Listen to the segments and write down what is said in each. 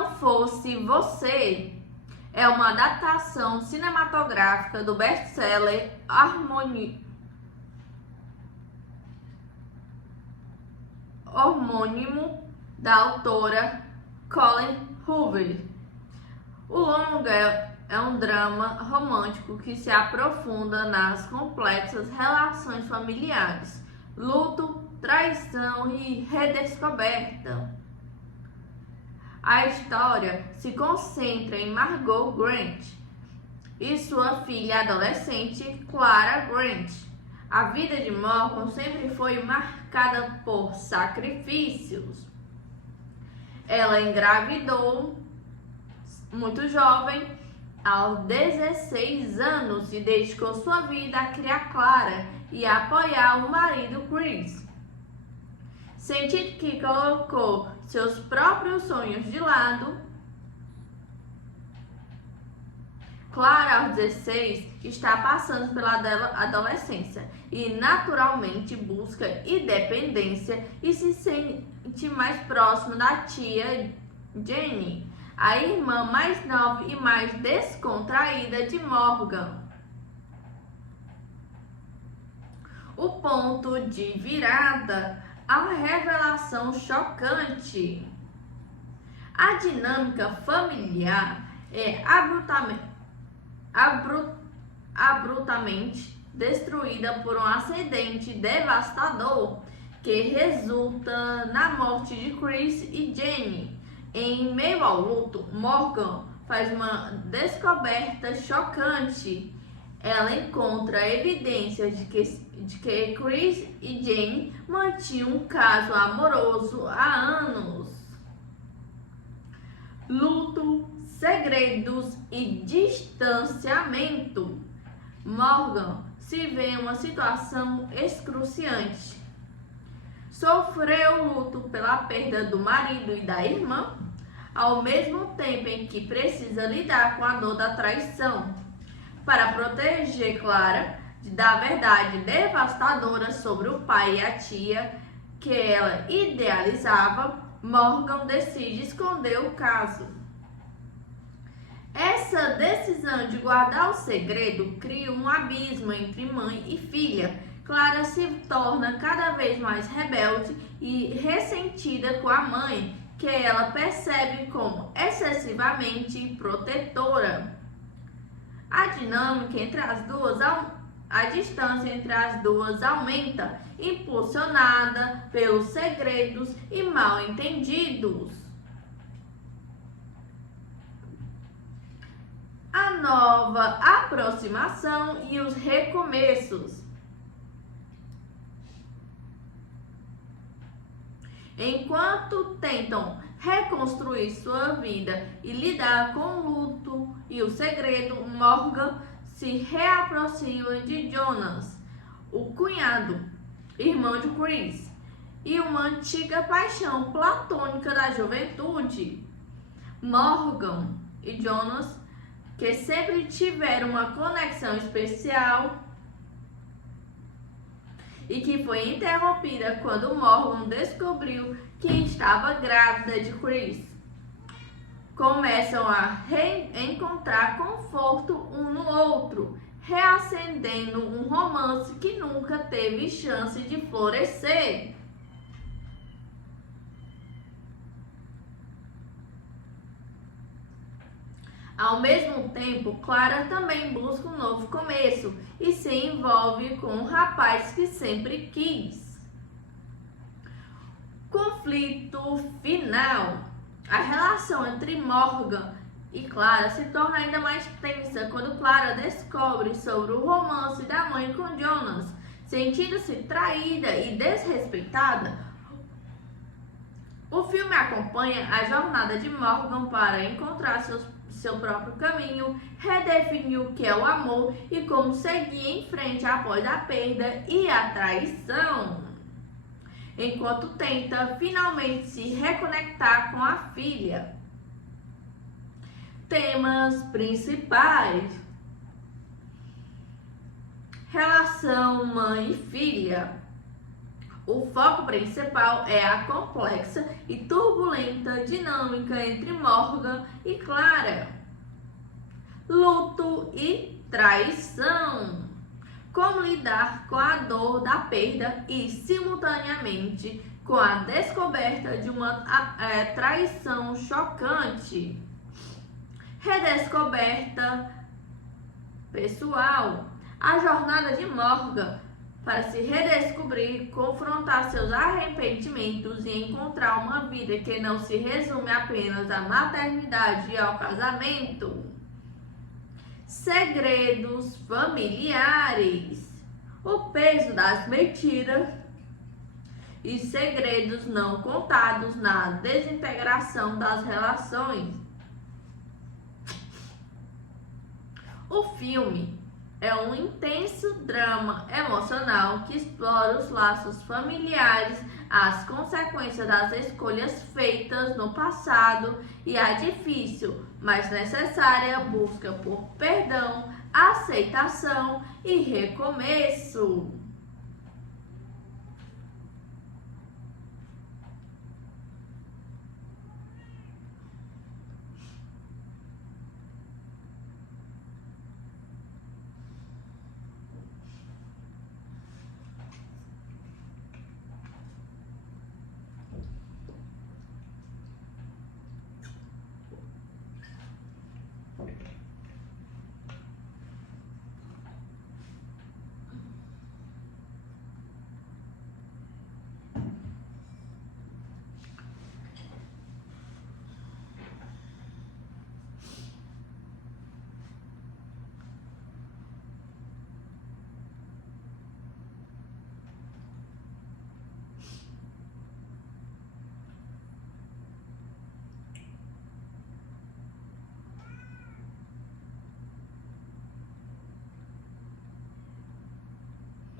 Não Fosse Você é uma adaptação cinematográfica do best-seller homônimo da autora Colleen Hoover. O longa é um drama romântico que se aprofunda nas complexas relações familiares, luto, traição e redescoberta. A história se concentra em Margot Grant e sua filha adolescente Clara Grant. A vida de Morgan sempre foi marcada por sacrifícios. Ela engravidou muito jovem, aos 16 anos, e dedicou sua vida a criar Clara e a apoiar o marido Chris. Sentindo que colocou seus próprios sonhos de lado, Clara, aos 16, está passando pela adolescência e naturalmente busca independência e se sente mais próxima da tia Jenny, a irmã mais nova e mais descontraída de Morgan. O ponto de virada, a revelação chocante. A dinâmica familiar é abruptamente destruída por um acidente devastador que resulta na morte de Chris e Jenny. Em meio ao luto, Morgan faz uma descoberta chocante. Ela encontra evidências de que Chris e Jenny mantinham um caso amoroso há anos. Luto, segredos e distanciamento. Morgan se vê em uma situação excruciante. Sofreu luto pela perda do marido e da irmã, ao mesmo tempo em que precisa lidar com a dor da traição. Para proteger Clara da verdade devastadora sobre o pai e a tia que ela idealizava, Morgan decide esconder o caso. Essa decisão de guardar o segredo cria um abismo entre mãe e filha. Clara se torna cada vez mais rebelde e ressentida com a mãe, que ela percebe como excessivamente protetora. A distância entre as duas aumenta, impulsionada pelos segredos e mal-entendidos. A nova aproximação e os recomeços. Enquanto tentam reconstruir sua vida e lidar com o luto e o segredo, Morgan se reaproxima de Jonas, o cunhado, irmão de Chris, e uma antiga paixão platônica da juventude. Morgan e Jonas, que sempre tiveram uma conexão especial e que foi interrompida quando Morgan descobriu que estava grávida de Chris, começam a encontrar conforto um no outro, reacendendo um romance que nunca teve chance de florescer. Ao mesmo tempo, Clara também busca um novo começo e se envolve com um rapaz que sempre quis. Conflito final. A relação entre Morgan e Clara se torna ainda mais tensa quando Clara descobre sobre o romance da mãe com Jonas. Sentindo-se traída e desrespeitada, o filme acompanha a jornada de Morgan para encontrar seu próprio caminho, redefinir o que é o amor e como seguir em frente após a perda e a traição, enquanto tenta finalmente se reconectar com a filha. Temas principais: relação mãe e filha. O foco principal é a complexa e turbulenta dinâmica entre Morgan e Clara. Luto e traição. Como lidar com a dor da perda e, simultaneamente, com a descoberta de uma traição chocante. Redescoberta pessoal. A jornada de Morgan para se redescobrir, confrontar seus arrependimentos e encontrar uma vida que não se resume apenas à maternidade e ao casamento. Segredos familiares. O peso das mentiras e segredos não contados na desintegração das relações. O filme é um intenso drama emocional que explora os laços familiares, as consequências das escolhas feitas no passado e a difícil, mas necessária busca por perdão, aceitação e recomeço.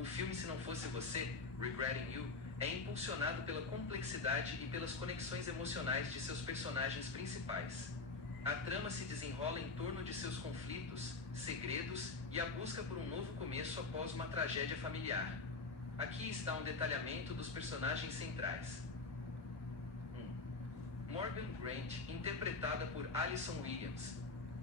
O filme Se Não Fosse Você, Regretting You, é impulsionado pela complexidade e pelas conexões emocionais de seus personagens principais. A trama se desenrola em torno de seus conflitos, segredos e a busca por um novo começo após uma tragédia familiar. Aqui está um detalhamento dos personagens centrais. 1. Morgan Grant, interpretada por Alison Williams.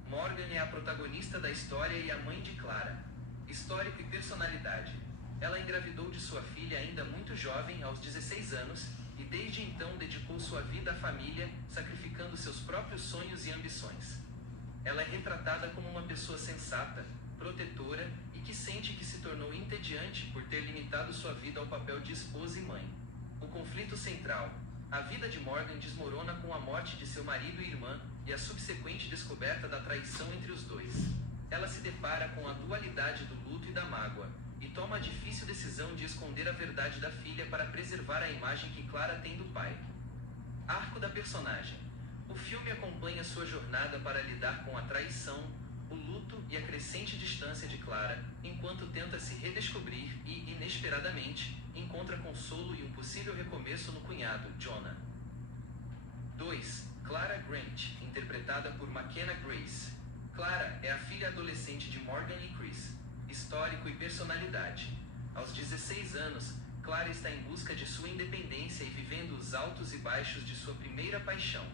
Morgan é a protagonista da história e a mãe de Clara. Histórico e personalidade. Ela engravidou de sua filha ainda muito jovem, aos 16 anos, e desde então dedicou sua vida à família, sacrificando seus próprios sonhos e ambições. Ela é retratada como uma pessoa sensata, protetora e que sente que se tornou entediante por ter limitado sua vida ao papel de esposa e mãe. O conflito central. A vida de Morgan desmorona com a morte de seu marido e irmã e a subsequente descoberta da traição entre os dois. Ela se depara com a dualidade do luto e da mágoa, e toma a difícil decisão de esconder a verdade da filha para preservar a imagem que Clara tem do pai. Arco da personagem. O filme acompanha sua jornada para lidar com a traição, o luto e a crescente distância de Clara, enquanto tenta se redescobrir e, inesperadamente, encontra consolo e um possível recomeço no cunhado, Jonah. 2. Clara Grant, interpretada por McKenna Grace. Clara é a filha adolescente de Morgan e Chris. Histórico e personalidade. Aos 16 anos, Clara está em busca de sua independência e vivendo os altos e baixos de sua primeira paixão.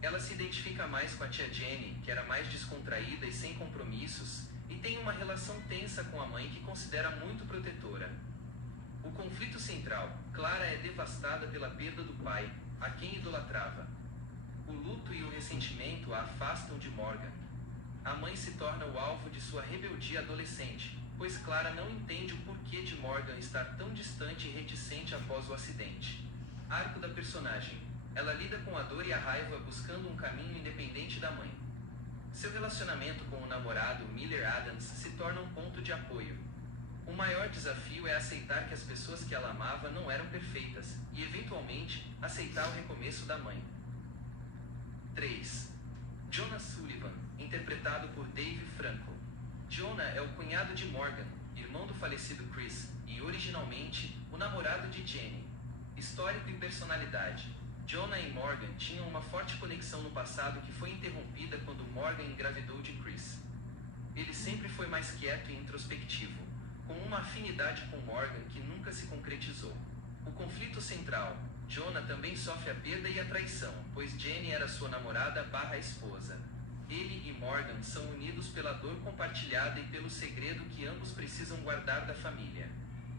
Ela se identifica mais com a tia Jenny, que era mais descontraída e sem compromissos, e tem uma relação tensa com a mãe que considera muito protetora. O conflito central. Clara é devastada pela perda do pai, a quem idolatrava. O luto e o ressentimento a afastam de Morgan. A mãe se torna o alvo de sua rebeldia adolescente, pois Clara não entende o porquê de Morgan estar tão distante e reticente após o acidente. Arco da personagem. Ela lida com a dor e a raiva buscando um caminho independente da mãe. Seu relacionamento com o namorado, Miller Adams, se torna um ponto de apoio. O maior desafio é aceitar que as pessoas que ela amava não eram perfeitas, e eventualmente, aceitar o recomeço da mãe. 3. Jonah Sullivan, interpretado por Dave Franco. Jonah é o cunhado de Morgan, irmão do falecido Chris, e originalmente, o namorado de Jenny. Histórico e personalidade. Jonah e Morgan tinham uma forte conexão no passado que foi interrompida quando Morgan engravidou de Chris. Ele sempre foi mais quieto e introspectivo, com uma afinidade com Morgan que nunca se concretizou. O central, Jonah também sofre a perda e a traição, pois Jenny era sua namorada/esposa. Ele e Morgan são unidos pela dor compartilhada e pelo segredo que ambos precisam guardar da família.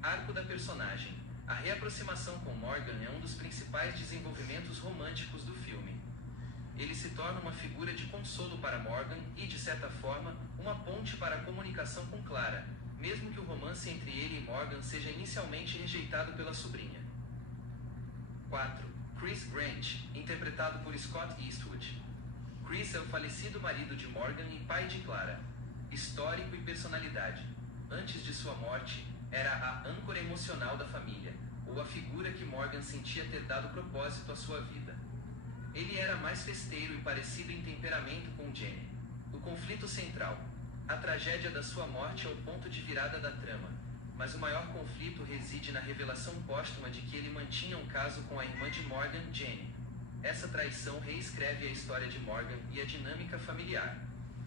Arco da personagem. A reaproximação com Morgan é um dos principais desenvolvimentos românticos do filme. Ele se torna uma figura de consolo para Morgan e, de certa forma, uma ponte para a comunicação com Clara, mesmo que o romance entre ele e Morgan seja inicialmente rejeitado pela sobrinha. 4. Chris Grant, interpretado por Scott Eastwood. Chris é o falecido marido de Morgan e pai de Clara. Histórico e personalidade. Antes de sua morte, era a âncora emocional da família, ou a figura que Morgan sentia ter dado propósito à sua vida. Ele era mais festeiro e parecido em temperamento com Jenny. O conflito central. A tragédia da sua morte é o ponto de virada da trama, mas o maior conflito reside na revelação póstuma de que ele mantinha um caso com a irmã de Morgan, Jenny. Essa traição reescreve a história de Morgan e a dinâmica familiar.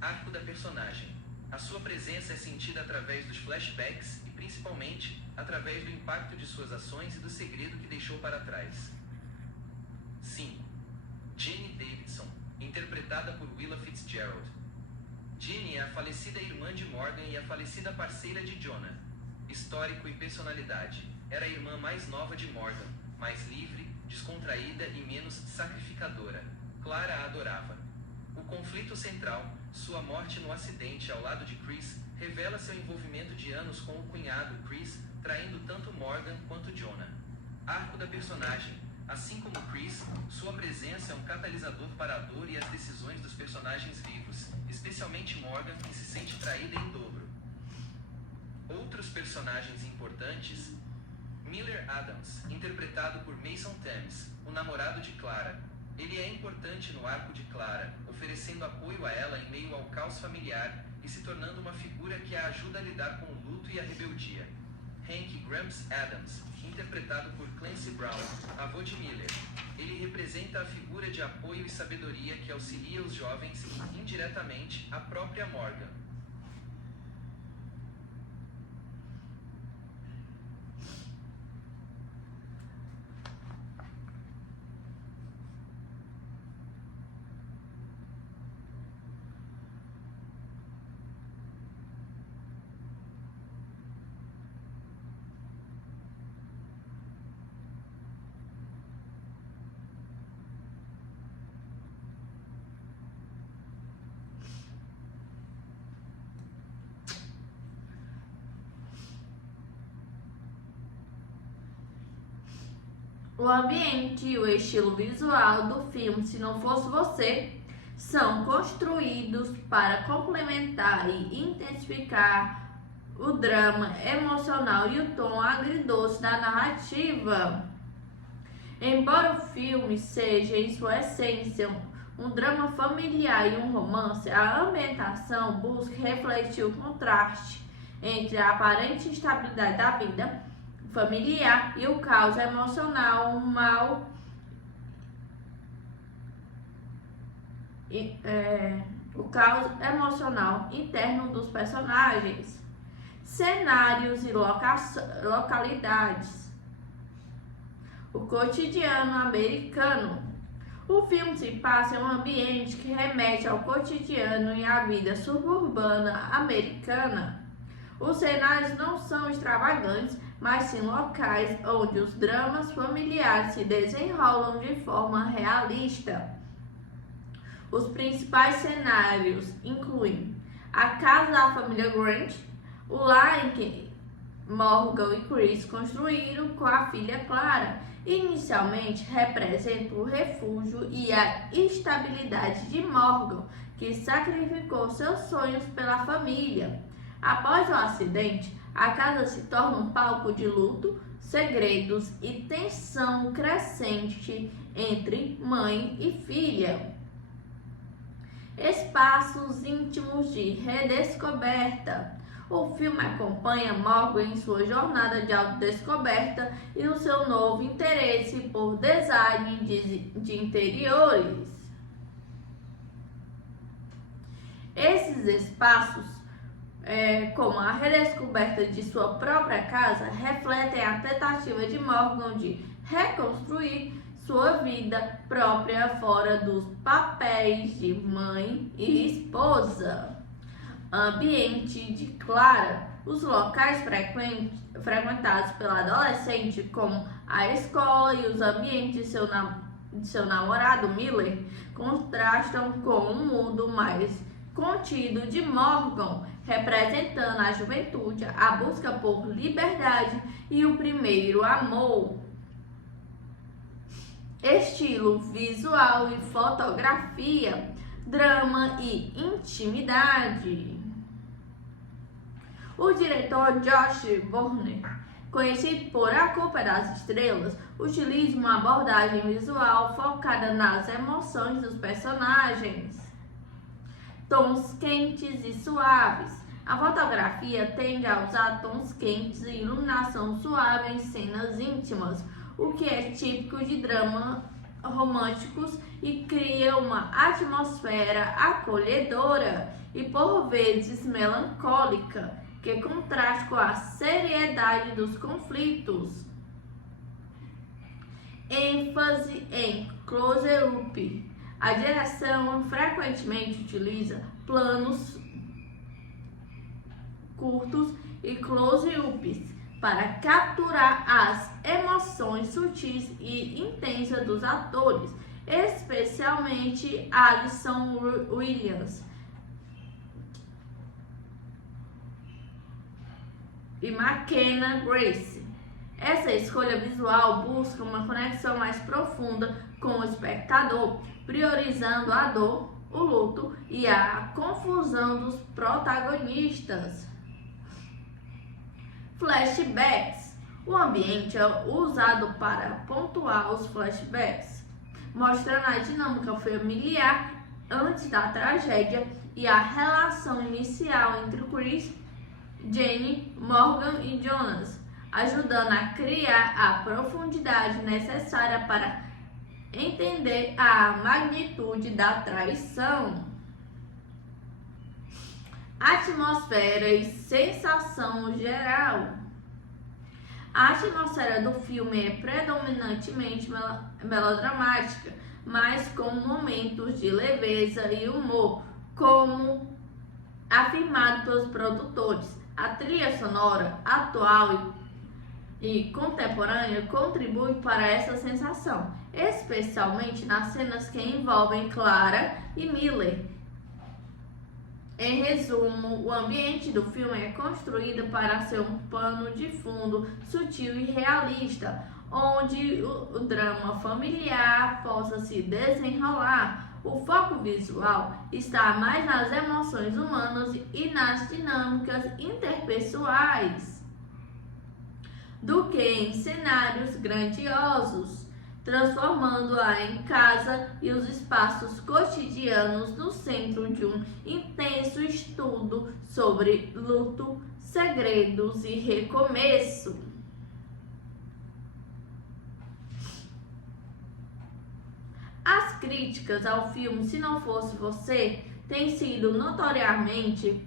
Arco da personagem. A sua presença é sentida através dos flashbacks e, principalmente, através do impacto de suas ações e do segredo que deixou para trás. 5. Jenny Davidson, interpretada por Willa Fitzgerald. Jenny é a falecida irmã de Morgan e a falecida parceira de Jonah. Histórico e personalidade. Era a irmã mais nova de Morgan, mais livre, descontraída e menos sacrificadora. Clara a adorava. O conflito central, sua morte no acidente ao lado de Chris, revela seu envolvimento de anos com o cunhado Chris, traindo tanto Morgan quanto Jonah. Arco da personagem. Assim como Chris, sua presença é um catalisador para a dor e as decisões dos personagens vivos, especialmente Morgan, que se sente traída em dobro. Outros personagens importantes. Miller Adams, interpretado por Mason Thames, o namorado de Clara. Ele é importante no arco de Clara, oferecendo apoio a ela em meio ao caos familiar e se tornando uma figura que a ajuda a lidar com o luto e a rebeldia. Hank Gramps Adams, interpretado por Clancy Brown, avô de Miller. Ele representa a figura de apoio e sabedoria que auxilia os jovens e, indiretamente, a própria Morgan. O ambiente e o estilo visual do filme Se Não Fosse Você são construídos para complementar e intensificar o drama emocional e o tom agridoce da narrativa. Embora o filme seja, em sua essência, um drama familiar e um romance, a ambientação busca refletir o contraste entre a aparente instabilidade da vida familiar e o caos emocional o caos emocional interno dos personagens, cenários e localidades, o cotidiano americano. O filme se passa em um ambiente que remete ao cotidiano e à vida suburbana americana. Os cenários não são extravagantes, mas sim locais onde os dramas familiares se desenrolam de forma realista. Os principais cenários incluem a casa da família Grant, o lar em que Morgan e Chris construíram com a filha Clara. Inicialmente representa o refúgio e a estabilidade de Morgan, que sacrificou seus sonhos pela família. Após o acidente, a casa se torna um palco de luto, segredos e tensão crescente entre mãe e filha. Espaços íntimos de redescoberta. O filme acompanha Morgan em sua jornada de autodescoberta e no seu novo interesse por design de interiores. Esses espaços como a redescoberta de sua própria casa, refletem a tentativa de Morgan de reconstruir sua vida própria fora dos papéis de mãe e esposa. Ambiente de Clara. Os locais frequentados pela adolescente, como a escola e os ambientes de seu namorado Miller, contrastam com um mundo mais contido de Morgan, representando a juventude, a busca por liberdade e o primeiro amor. Estilo visual e fotografia, drama e intimidade. O diretor Josh Burnett, conhecido por A Culpa é das Estrelas, utiliza uma abordagem visual focada nas emoções dos personagens. Tons quentes e suaves. A fotografia tende a usar tons quentes e iluminação suave em cenas íntimas, o que é típico de dramas românticos e cria uma atmosfera acolhedora e por vezes melancólica, que contrasta com a seriedade dos conflitos. ênfase em close-up. A direção frequentemente utiliza planos curtos e close-ups para capturar as emoções sutis e intensas dos atores, especialmente Alison Williams e McKenna Grace. Essa escolha visual busca uma conexão mais profunda com o espectador, priorizando a dor, o luto e a confusão dos protagonistas. Flashbacks. O ambiente é usado para pontuar os flashbacks, mostrando a dinâmica familiar antes da tragédia e a relação inicial entre Chris, Jenny, Morgan e Jonas, ajudando a criar a profundidade necessária para entender a magnitude da traição. Atmosfera e sensação geral. A atmosfera do filme é predominantemente melodramática, mas com momentos de leveza e humor, como afirmado pelos produtores. A trilha sonora atual e contemporânea contribui para essa sensação, especialmente nas cenas que envolvem Clara e Miller. Em resumo, o ambiente do filme é construído para ser um pano de fundo sutil e realista, onde o drama familiar possa se desenrolar. O foco visual está mais nas emoções humanas e nas dinâmicas interpessoais do que em cenários grandiosos, transformando-a em casa e os espaços cotidianos no centro de um intenso estudo sobre luto, segredos e recomeço. As críticas ao filme Se Não Fosse Você têm sido notoriamente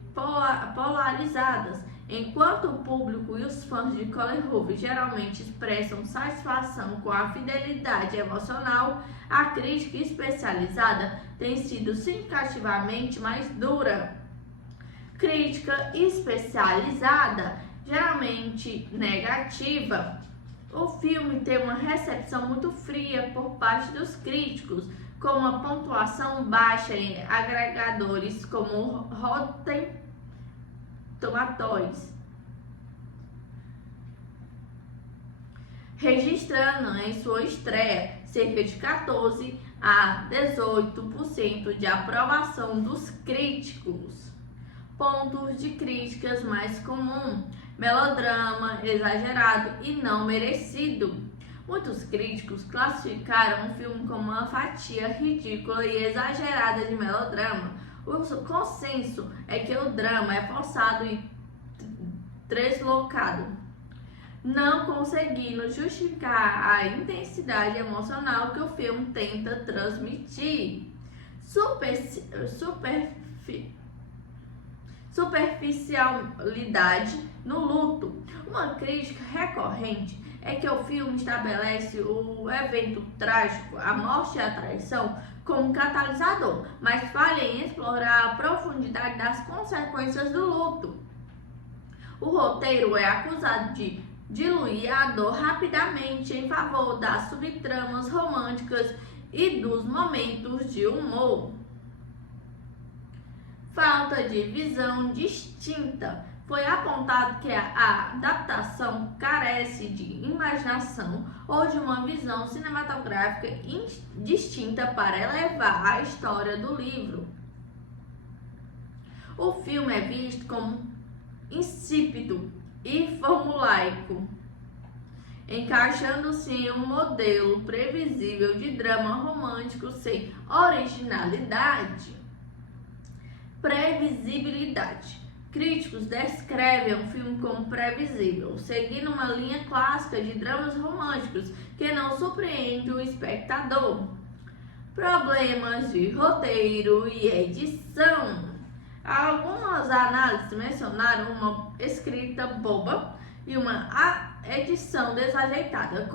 polarizadas. Enquanto o público e os fãs de Colin Hoover geralmente expressam satisfação com a fidelidade emocional, a crítica especializada tem sido significativamente mais dura. Crítica especializada, geralmente negativa. O filme tem uma recepção muito fria por parte dos críticos, com uma pontuação baixa em agregadores como Rotten Tomatoes, registrando em sua estreia cerca de 14 a 18% de aprovação dos críticos. Pontos de críticas mais comum: melodrama, exagerado e não merecido. Muitos críticos classificaram o filme como uma fatia ridícula e exagerada de melodrama. O consenso é que o drama é forçado e deslocado, não conseguindo justificar a intensidade emocional que o filme tenta superficialidade no luto. Uma crítica recorrente é que o filme estabelece o evento trágico, a morte e a traição, como catalisador, mas falha em explorar a profundidade das consequências do luto. O roteiro é acusado de diluir a dor rapidamente em favor das subtramas românticas e dos momentos de humor. Falta de visão distinta. Foi apontado que a adaptação carece de imaginação ou de uma visão cinematográfica distinta para elevar a história do livro. O filme é visto como insípido e formulaico, encaixando-se em um modelo previsível de drama romântico sem originalidade. Previsibilidade. Críticos descrevem o filme como previsível, seguindo uma linha clássica de dramas românticos que não surpreende o espectador. Problemas de roteiro e edição. Algumas análises mencionaram uma escrita boba e uma edição desajeitada,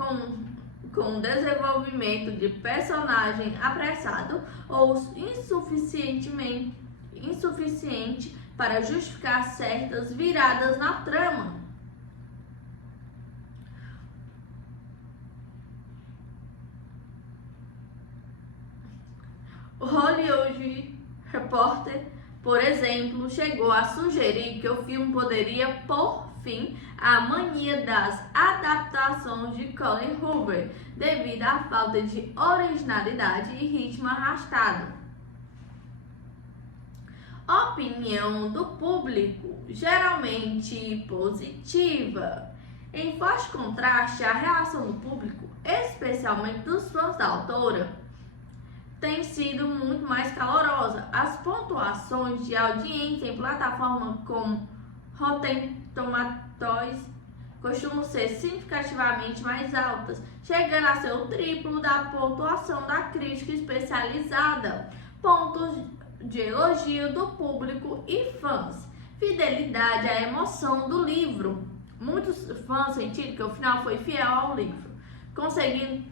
com desenvolvimento de personagem apressado ou insuficiente para justificar certas viradas na trama. O Hollywood Reporter, por exemplo, chegou a sugerir que o filme poderia pôr fim à mania das adaptações de Colin Hoover, devido à falta de originalidade e ritmo arrastado. Opinião do público, geralmente positiva. Em forte contraste, a reação do público, especialmente dos fãs da autora, tem sido muito mais calorosa. As pontuações de audiência em plataformas como Rotten Tomatoes costumam ser significativamente mais altas, chegando a ser o triplo da pontuação da crítica especializada. Pontos de elogio do público e fãs. Fidelidade à emoção do livro. Muitos fãs sentiram que o final foi fiel ao livro, conseguindo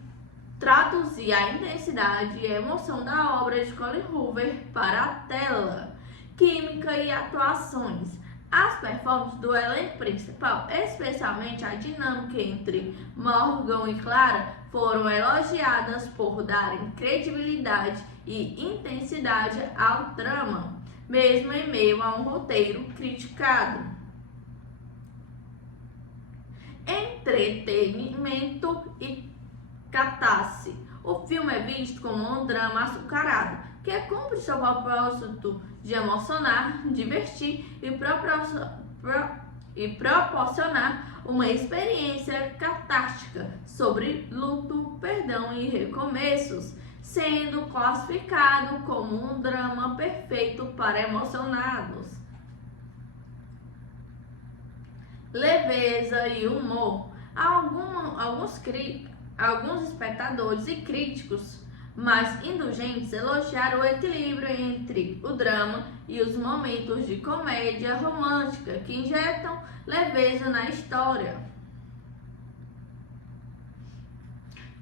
traduzir a intensidade e a emoção da obra de Colin Hoover para a tela. Química e atuações. As performances do elenco principal, especialmente a dinâmica entre Morgan e Clara, foram elogiadas por darem credibilidade e intensidade ao drama, mesmo em meio a um roteiro criticado. Entretenimento e catarse. O filme é visto como um drama açucarado, que cumpre seu propósito de emocionar, divertir e proporcionar uma experiência catártica sobre luto, perdão e recomeços, sendo classificado como um drama perfeito para emocionados. Leveza e humor. Alguns espectadores e críticos mais indulgentes elogiaram o equilíbrio entre o drama e os momentos de comédia romântica que injetam leveza na história.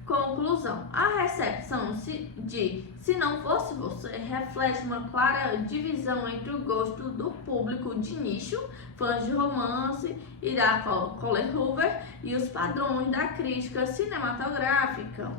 Conclusão. A recepção de Se Não Fosse Você reflete uma clara divisão entre o gosto do público de nicho, fãs de romance e da Colin Hoover, e os padrões da crítica cinematográfica.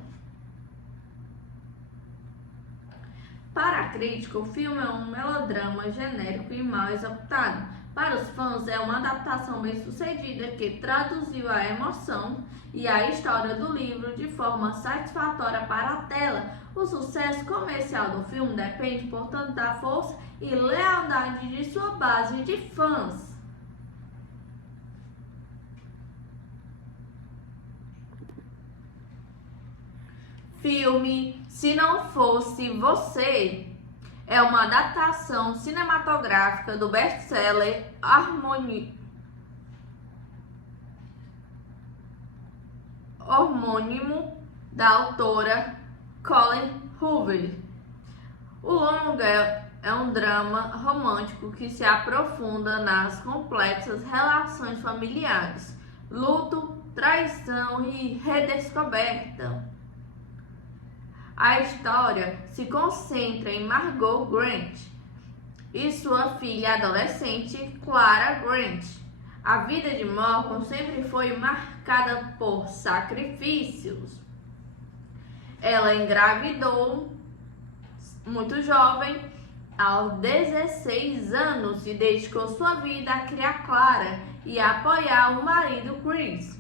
Para a crítica, o filme é um melodrama genérico e mal executado. Para os fãs, é uma adaptação bem-sucedida que traduziu a emoção e a história do livro de forma satisfatória para a tela. O sucesso comercial do filme depende, portanto, da força e lealdade de sua base de fãs. Filme Se Não Fosse Você é uma adaptação cinematográfica do best-seller homônimo da autora Colin Hoover. O longa é um drama romântico que se aprofunda nas complexas relações familiares, luto, traição e redescoberta. A história se concentra em Margot Grant e sua filha adolescente, Clara Grant. A vida de Morgan sempre foi marcada por sacrifícios. Ela engravidou muito jovem, aos 16 anos, e dedicou sua vida a criar Clara e a apoiar o marido Chris.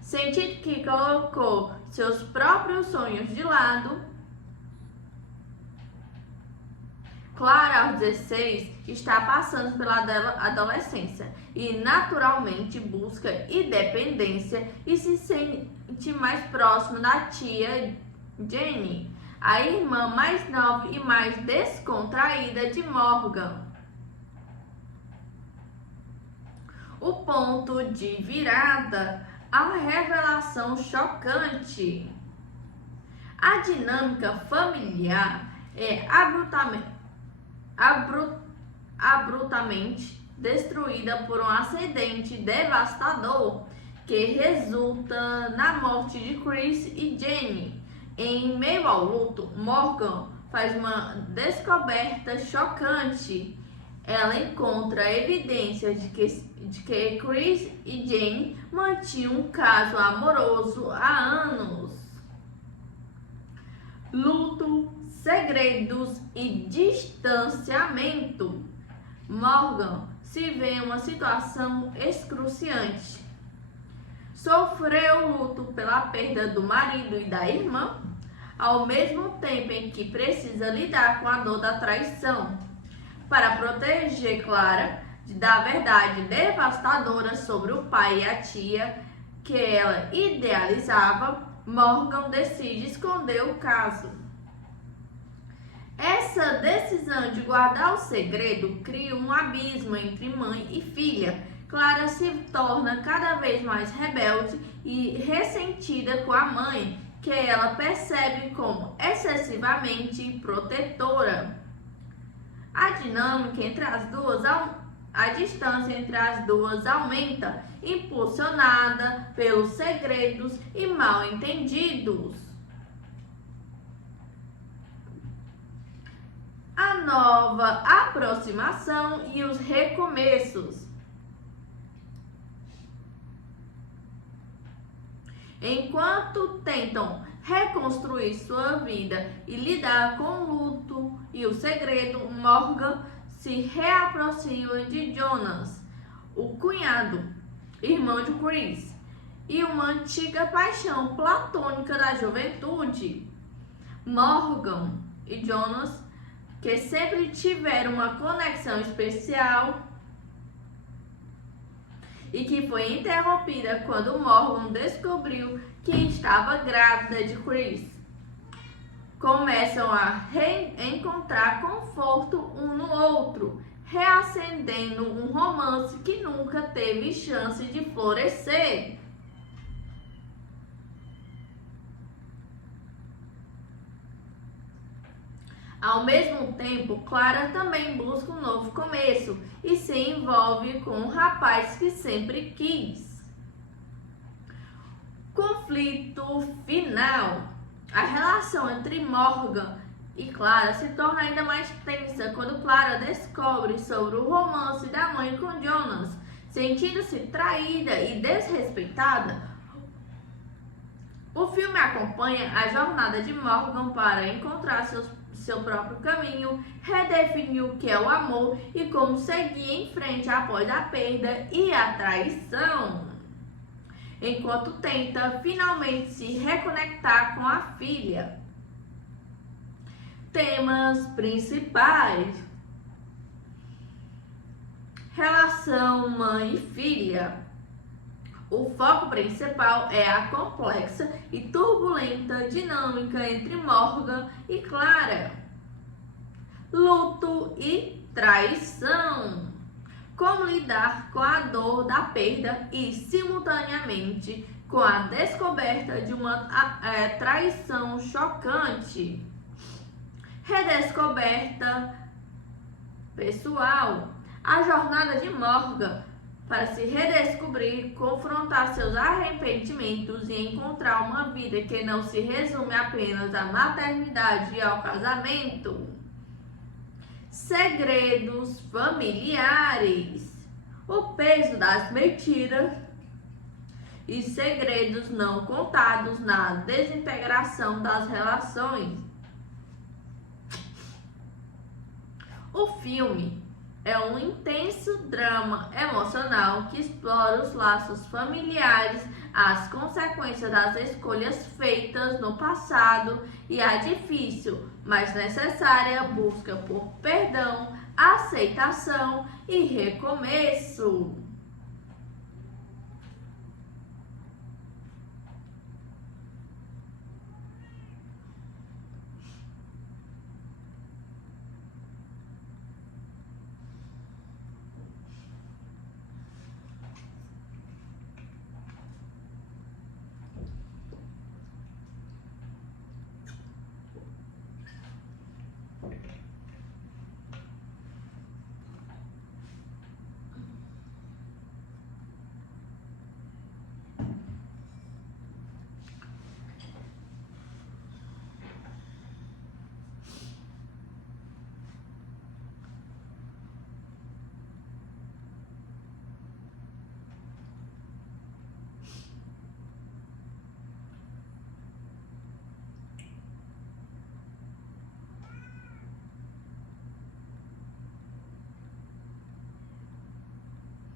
Sentindo que colocou seus próprios sonhos de lado, Clara, aos 16, está passando pela adolescência e naturalmente busca independência e se sente mais próximo da tia Jenny, a irmã mais nova e mais descontraída de Morgan. O ponto de virada, a revelação chocante. A dinâmica familiar é abruptamente destruída por um acidente devastador que resulta na morte de Chris e Jenny. Em meio ao luto, Morgan faz uma descoberta chocante. Ela encontra evidências de que Chris e Jenny mantinham um caso amoroso há anos. Luto, segredos e distanciamento. Morgan se vê em uma situação excruciante. Sofreu luto pela perda do marido e da irmã, ao mesmo tempo em que precisa lidar com a dor da traição. Para proteger Clara da verdade devastadora sobre o pai e a tia que ela idealizava, Morgan decide esconder o caso. Essa decisão de guardar o segredo cria um abismo entre mãe e filha. Clara se torna cada vez mais rebelde e ressentida com a mãe, que ela percebe como excessivamente protetora. A dinâmica entre as duas, a distância entre as duas aumenta, impulsionada pelos segredos e mal-entendidos. A nova aproximação e os recomeços. Enquanto tentam reconstruir sua vida e lidar com o luto e o segredo, Morgan se reaproxima de Jonas, o cunhado, irmão de Chris, e uma antiga paixão platônica da juventude. Morgan e Jonas, que sempre tiveram uma conexão especial e que foi interrompida quando Morgan descobriu que estava grávida de Chris, começam a reencontrar conforto um no outro, reacendendo um romance que nunca teve chance de florescer. Ao mesmo tempo, Clara também busca um novo começo e se envolve com um rapaz que sempre quis. Conflito final. A relação entre Morgan e Clara se torna ainda mais tensa quando Clara descobre sobre o romance da mãe com Jonas. Sentindo-se traída e desrespeitada, o filme acompanha a jornada de Morgan para encontrar seu próprio caminho, redefinir o que é o amor e como seguir em frente após a perda e a traição, enquanto tenta finalmente se reconectar com a filha. Temas principais: relação mãe e filha. O foco principal é a complexa e turbulenta dinâmica entre Morgan e Clara. Luto e traição. Como lidar com a dor da perda e, simultaneamente, com a descoberta de uma traição chocante. redescoberta pessoal. A jornada de Morgan para se redescobrir, confrontar seus arrependimentos e encontrar uma vida que não se resume apenas à maternidade e ao casamento. Segredos familiares. O peso das mentiras e segredos não contados na desintegração das relações. O filme é um intenso drama emocional que explora os laços familiares, as consequências das escolhas feitas no passado e a difícil, mas necessária busca por perdão, aceitação e recomeço.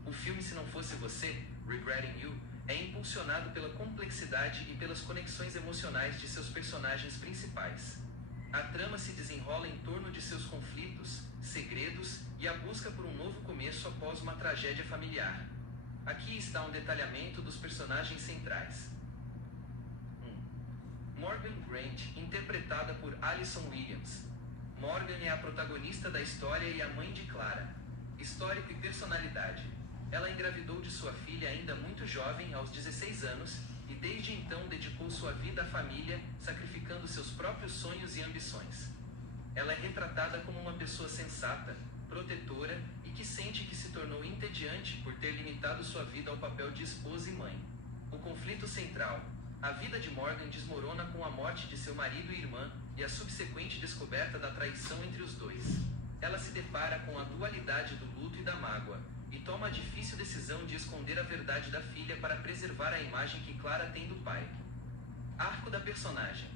O filme Se Não Fosse Você, Regretting You, é impulsionado pela complexidade e pelas conexões emocionais de seus personagens principais. A trama se desenrola em torno de seus conflitos, segredos e a busca por um novo começo após uma tragédia familiar. Aqui está um detalhamento dos personagens centrais. 1. Morgan Grant, interpretada por Alison Williams. Morgan é a protagonista da história e a mãe de Clara. Histórico e personalidade. Ela engravidou de sua filha ainda muito jovem, aos 16 anos, e desde então dedicou sua vida à família, sacrificando seus próprios sonhos e ambições. Ela é retratada como uma pessoa sensata, protetora e que sente que se tornou entediante por ter limitado sua vida ao papel de esposa e mãe. O conflito central. A vida de Morgan desmorona com a morte de seu marido e irmã e a subsequente descoberta da traição entre os dois. Ela se depara com a dualidade do luto e da mágoa, e toma a difícil decisão de esconder a verdade da filha para preservar a imagem que Clara tem do pai. Arco da personagem.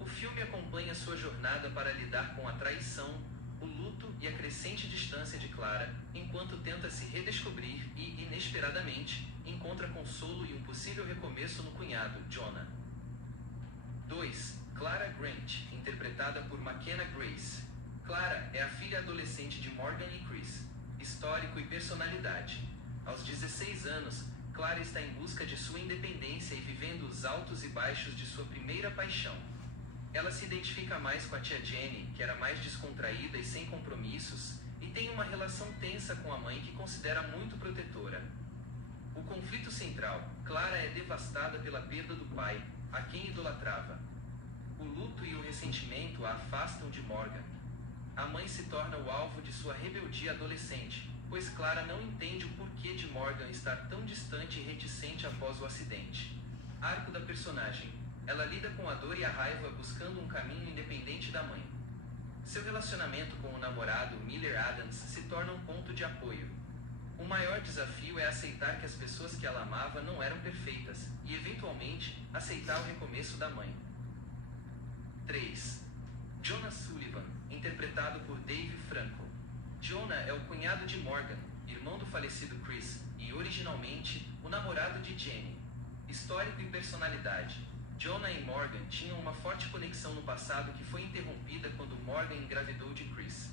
O filme acompanha sua jornada para lidar com a traição, o luto e a crescente distância de Clara, enquanto tenta se redescobrir e, inesperadamente, encontra consolo e um possível recomeço no cunhado, Jonah. 2. Clara Grant, interpretada por McKenna Grace. Clara é a filha adolescente de Morgan e Chris. Histórico e personalidade. Aos 16 anos, Clara está em busca de sua independência e vivendo os altos e baixos de sua primeira paixão. Ela se identifica mais com a tia Jenny, que era mais descontraída e sem compromissos, e tem uma relação tensa com a mãe que considera muito protetora. O conflito central. Clara é devastada pela perda do pai, a quem idolatrava. O luto e o ressentimento a afastam de Morgan. A mãe se torna o alvo de sua rebeldia adolescente, pois Clara não entende o porquê de Morgan estar tão distante e reticente após o acidente. Arco da personagem. Ela lida com a dor e a raiva buscando um caminho independente da mãe. Seu relacionamento com o namorado, Miller Adams, se torna um ponto de apoio. O maior desafio é aceitar que as pessoas que ela amava não eram perfeitas, e eventualmente, aceitar o recomeço da mãe. 3. Jonah Sullivan, interpretado por Dave Franco. Jonah é o cunhado de Morgan, irmão do falecido Chris, e originalmente, o namorado de Jenny. Histórico e personalidade. Jonah e Morgan tinham uma forte conexão no passado que foi interrompida quando Morgan engravidou de Chris.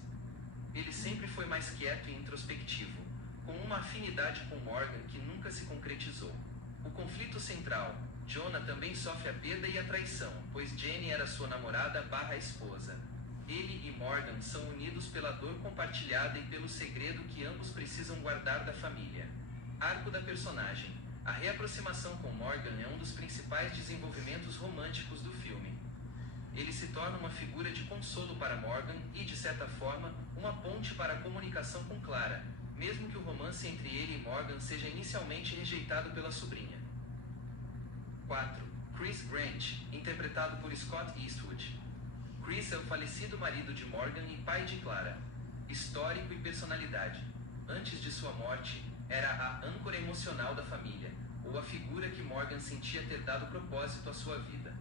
Ele sempre foi mais quieto e introspectivo, com uma afinidade com Morgan que nunca se concretizou. O conflito central. Jonah também sofre a perda e a traição, pois Jenny era sua namorada/esposa. Ele e Morgan são unidos pela dor compartilhada e pelo segredo que ambos precisam guardar da família. Arco da personagem. A reaproximação com Morgan é um dos principais desenvolvimentos românticos do filme. Ele se torna torna uma figura de consolo para Morgan e, de certa forma, uma ponte para a comunicação com Clara, mesmo que o romance entre ele e Morgan seja inicialmente rejeitado pela sobrinha. 4. Chris Grant, interpretado por Scott Eastwood. Chris é o falecido marido de Morgan e pai de Clara. Histórico e personalidade. Antes de sua morte, era a âncora emocional da família, ou a figura que Morgan sentia ter dado propósito à sua vida.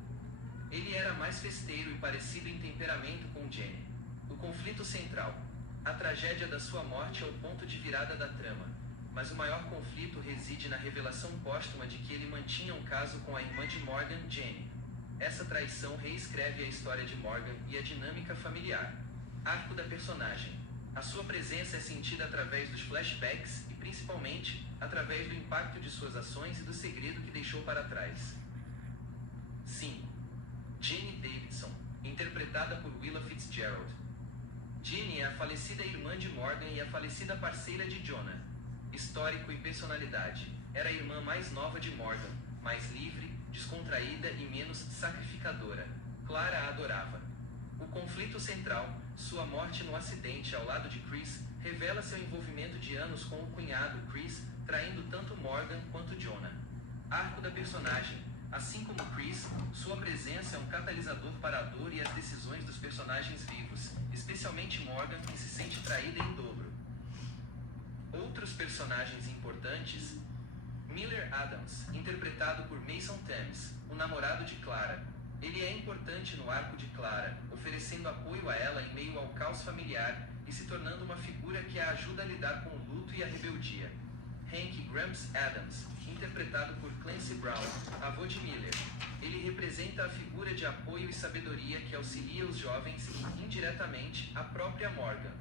Ele era mais festeiro e parecido em temperamento com Jenny. O conflito central. A tragédia da sua morte é o ponto de virada da trama, mas o maior conflito reside na revelação póstuma de que ele mantinha um caso com a irmã de Morgan, Jenny. Essa traição reescreve a história de Morgan e a dinâmica familiar. Arco da personagem. A sua presença é sentida através dos flashbacks e, principalmente, através do impacto de suas ações e do segredo que deixou para trás. 5. Jenny Davidson, interpretada por Willa Fitzgerald. Jenny é a falecida irmã de Morgan e a falecida parceira de Jonah. Histórico e personalidade. Era a irmã mais nova de Morgan, mais livre, descontraída e menos sacrificadora. Clara a adorava. O conflito central, sua morte no acidente ao lado de Chris, revela seu envolvimento de anos com o cunhado Chris, traindo tanto Morgan quanto Jonah. Arco da personagem. Assim como Chris, sua presença é um catalisador para a dor e as decisões dos personagens vivos, especialmente Morgan, que se sente traída em dobro. Outros personagens importantes. Miller Adams, interpretado por Mason Thames, o namorado de Clara. Ele é importante no arco de Clara, oferecendo apoio a ela em meio ao caos familiar e se tornando uma figura que a ajuda a lidar com o luto e a rebeldia. Hank Gramps Adams, interpretado por Clancy Brown, avô de Miller. Ele representa a figura de apoio e sabedoria que auxilia os jovens e, indiretamente, a própria Morgan.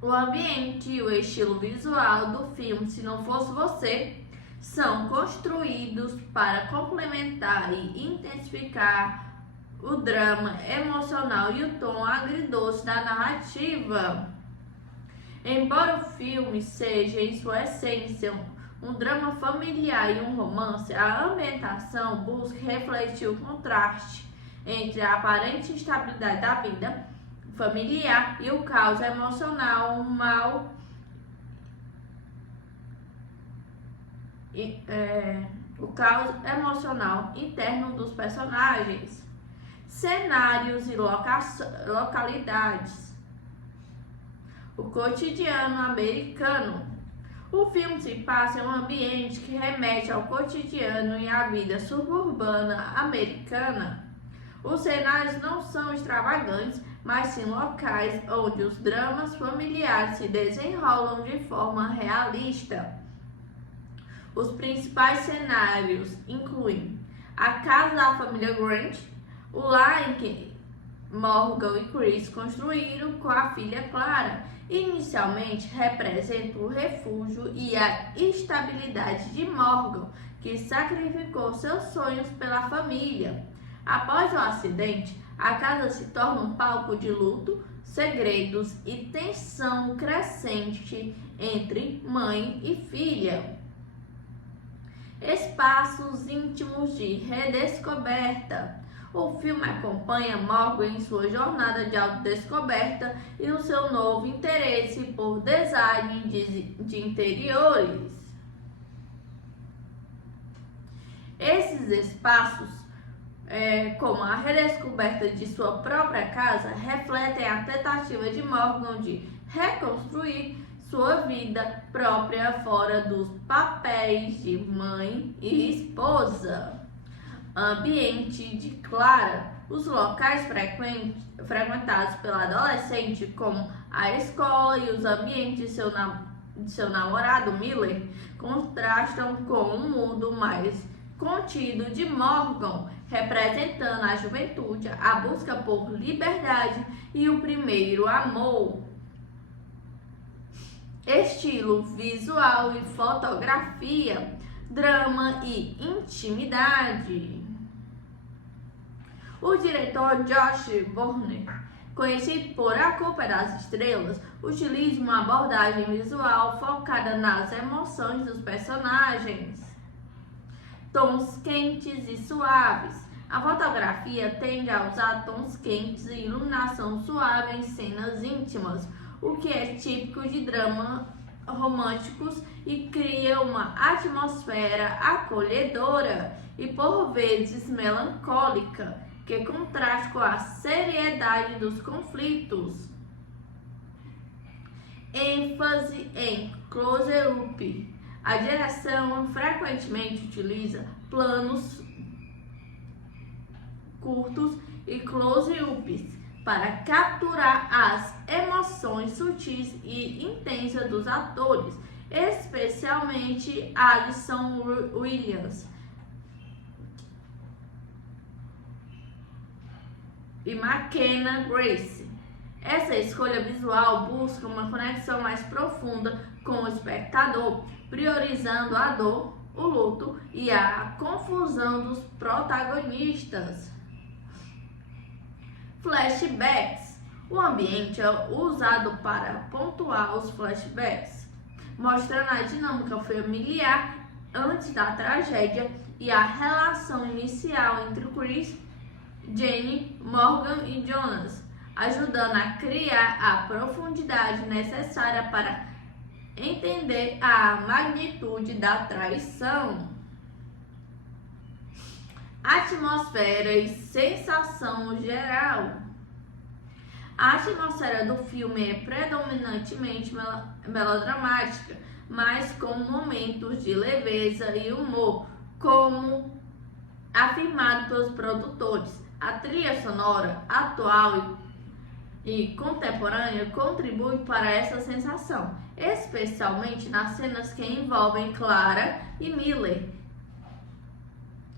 O ambiente e o estilo visual do filme Se Não Fosse Você são construídos para complementar e intensificar o drama emocional e o tom agridoce da narrativa. Embora o filme seja, em sua essência, um drama familiar e um romance, a ambientação busca refletir o contraste entre a aparente instabilidade da vida familiar e o caos emocional o caos emocional interno dos personagens, cenários e localidades, o cotidiano americano. O filme se passa em um ambiente que remete ao cotidiano e à vida suburbana americana. Os cenários não são extravagantes, mas sim locais onde os dramas familiares se desenrolam de forma realista. Os principais cenários incluem a casa da família Grant, o lar em que Morgan e Chris construíram com a filha Clara. Inicialmente representa o refúgio e a estabilidade de Morgan, que sacrificou seus sonhos pela família. Após o acidente, a casa se torna um palco de luto, segredos e tensão crescente entre mãe e filha. Espaços íntimos de redescoberta. O filme acompanha Morgan em sua jornada de autodescoberta e no seu novo interesse por design de interiores. Esses espaços, como a redescoberta de sua própria casa, refletem a tentativa de Morgan de reconstruir sua vida própria fora dos papéis de mãe e esposa. Ambiente de Clara. Os locais frequentados pela adolescente, como a escola e os ambientes de seu namorado Miller contrastam com o mundo mais contido de Morgan, representando a juventude, a busca por liberdade e o primeiro amor. Estilo visual e fotografia, drama e intimidade. O diretor Josh Warner, conhecido por A Culpa é das Estrelas, utiliza uma abordagem visual focada nas emoções dos personagens. Tons quentes e suaves. A fotografia tende a usar tons quentes e iluminação suave em cenas íntimas, o que é típico de dramas românticos e cria uma atmosfera acolhedora e por vezes melancólica, que contrasta com a seriedade dos conflitos. ênfase em close-up. A direção frequentemente utiliza planos curtos e close-ups para capturar as emoções sutis e intensas dos atores, especialmente Alison Williams e McKenna Grace. Essa escolha visual busca uma conexão mais profunda com o espectador, priorizando a dor, o luto e a confusão dos protagonistas. Flashbacks. O ambiente é usado para pontuar os flashbacks, mostrando a dinâmica familiar antes da tragédia e a relação inicial entre Chris, Jenny, Morgan e Jonas, ajudando a criar a profundidade necessária para entender a magnitude da traição. Atmosfera e sensação geral. A atmosfera do filme é predominantemente melodramática, mas com momentos de leveza e humor, como afirmado pelos produtores. A trilha sonora atual e contemporânea contribui para essa sensação, especialmente nas cenas que envolvem Clara e Miller.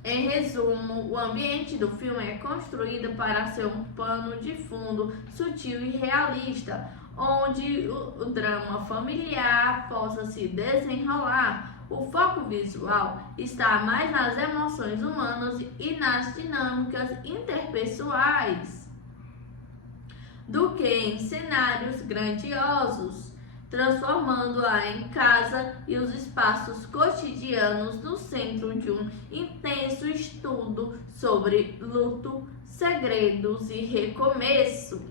Em resumo, o ambiente do filme é construído para ser um pano de fundo sutil e realista, onde o drama familiar possa se desenrolar. O foco visual está mais nas emoções humanas e nas dinâmicas interpessoais do que em cenários grandiosos, transformando-a em casa e os espaços cotidianos no centro de um intenso estudo sobre luto, segredos e recomeço.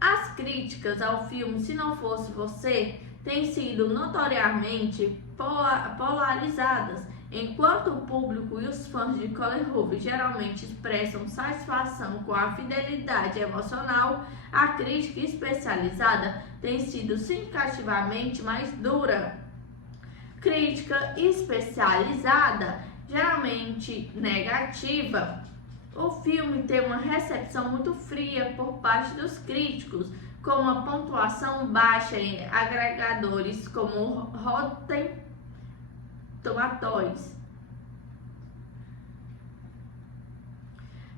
As críticas ao filme Se Não Fosse Você têm sido notoriamente polarizadas. Enquanto o público e os fãs de Colin Hoover geralmente expressam satisfação com a fidelidade emocional, a crítica especializada tem sido significativamente mais dura. Crítica especializada, geralmente negativa. O filme tem uma recepção muito fria por parte dos críticos, com uma pontuação baixa em agregadores como Rotten Tomatoes,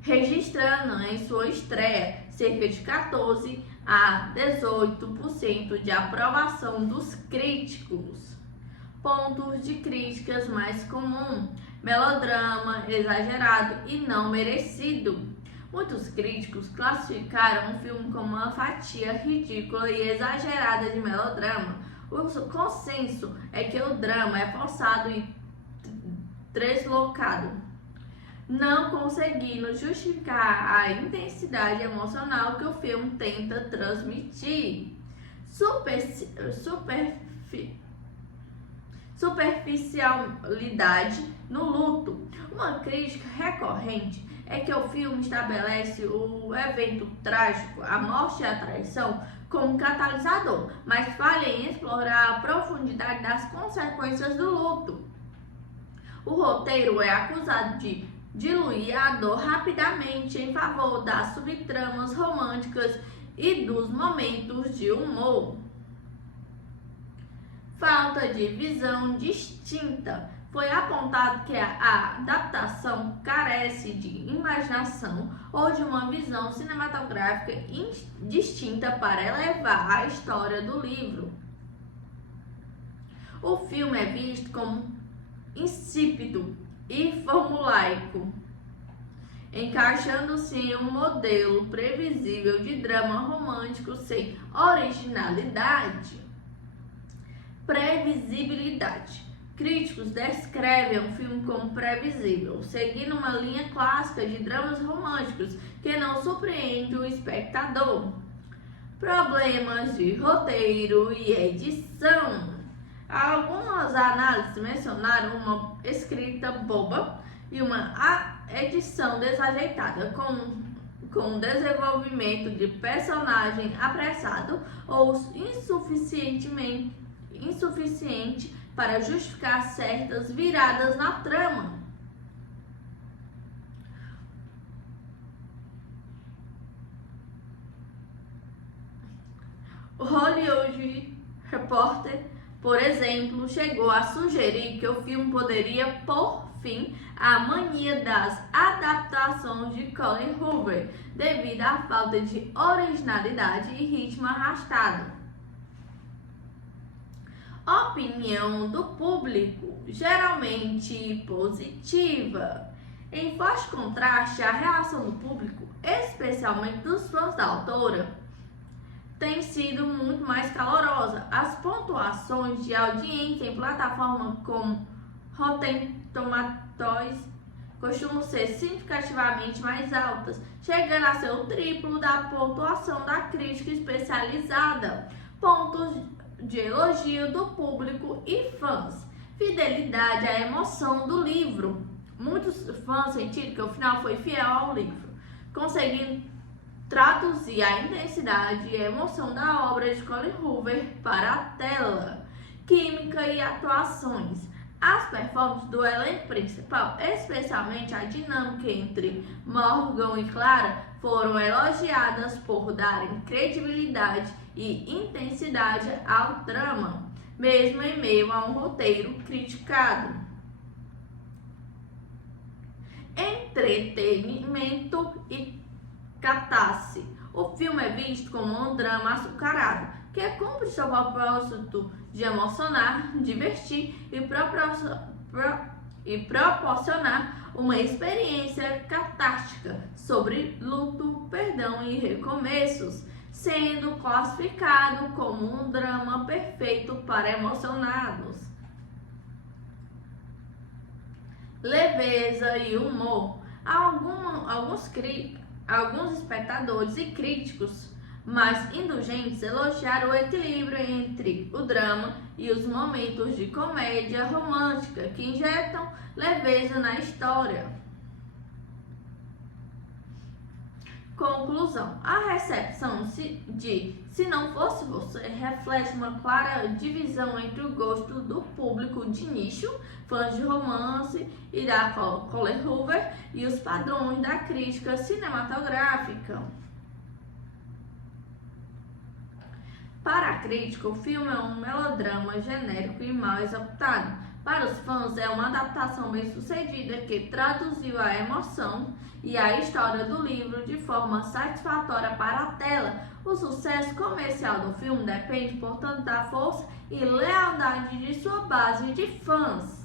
registrando em sua estreia cerca de 14 a 18% de aprovação dos críticos. Pontos de críticas mais comum: melodrama, exagerado e não merecido. Muitos críticos classificaram o filme como uma fatia ridícula e exagerada de melodrama. O consenso é que o drama é forçado e deslocado, não conseguindo justificar a intensidade emocional que o filme tenta transmitir. Superficialidade no luto. Uma crítica recorrente é que o filme estabelece o evento trágico, a morte e a traição, como catalisador, mas falha em explorar a profundidade das consequências do luto. O roteiro é acusado de diluir a dor rapidamente em favor das subtramas românticas e dos momentos de humor. Falta de visão distinta. Foi apontado que a adaptação carece de imaginação ou de uma visão cinematográfica distinta para elevar a história do livro. O filme é visto como insípido e formulaico, encaixando-se em um modelo previsível de drama romântico sem originalidade. Previsibilidade. Críticos descrevem o filme como previsível, seguindo uma linha clássica de dramas românticos que não surpreende o espectador. Problemas de roteiro e edição. Algumas análises mencionaram uma escrita boba e uma edição desajeitada, com desenvolvimento de personagem apressado ou insuficiente para justificar certas viradas na trama. O Hollywood Reporter, por exemplo, chegou a sugerir que o filme poderia pôr fim à mania das adaptações de Colin Hoover, devido à falta de originalidade e ritmo arrastado. Opinião do público, geralmente positiva. Em forte contraste, a reação do público, especialmente dos fãs da autora, tem sido muito mais calorosa. As pontuações de audiência em plataformas como Rotten Tomatoes costumam ser significativamente mais altas, chegando a ser o triplo da pontuação da crítica especializada. Pontos de elogio do público e fãs. Fidelidade à emoção do livro. Muitos fãs sentiram que o final foi fiel ao livro, conseguindo traduzir a intensidade e a emoção da obra de Colin Hoover para a tela. Química e atuações. As performances do elenco principal, especialmente a dinâmica entre Morgan e Clara, foram elogiadas por darem credibilidade e intensidade ao drama, mesmo em meio a um roteiro criticado. Entretenimento e catarse. O filme é visto como um drama açucarado, que cumpre seu propósito de emocionar, divertir e proporcionar uma experiência catártica sobre luto, perdão e recomeços, sendo classificado como um drama perfeito para emocionados. Leveza e humor. Alguns espectadores e críticos mais indulgentes elogiaram o equilíbrio entre o drama e os momentos de comédia romântica que injetam leveza na história. Conclusão. A recepção de Se Não Fosse Você reflete uma clara divisão entre o gosto do público de nicho, fãs de romance e da Colin Hoover, e os padrões da crítica cinematográfica. Para a crítica, o filme é um melodrama genérico e mal executado. Para os fãs, é uma adaptação bem-sucedida que traduziu a emoção e a história do livro de forma satisfatória para a tela. O sucesso comercial do filme depende, portanto, da força e lealdade de sua base de fãs.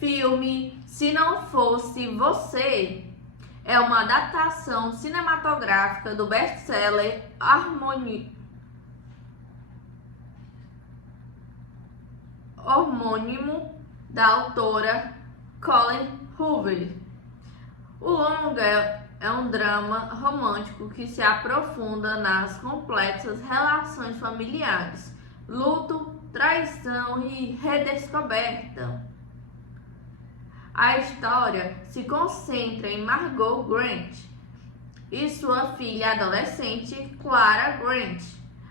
Filme Se Não Fosse Você é uma adaptação cinematográfica do best-seller homônimo da autora Colin Hoover. O longa é um drama romântico que se aprofunda nas complexas relações familiares, luto, traição e redescoberta. A história se concentra em Margot Grant e sua filha adolescente, Clara Grant.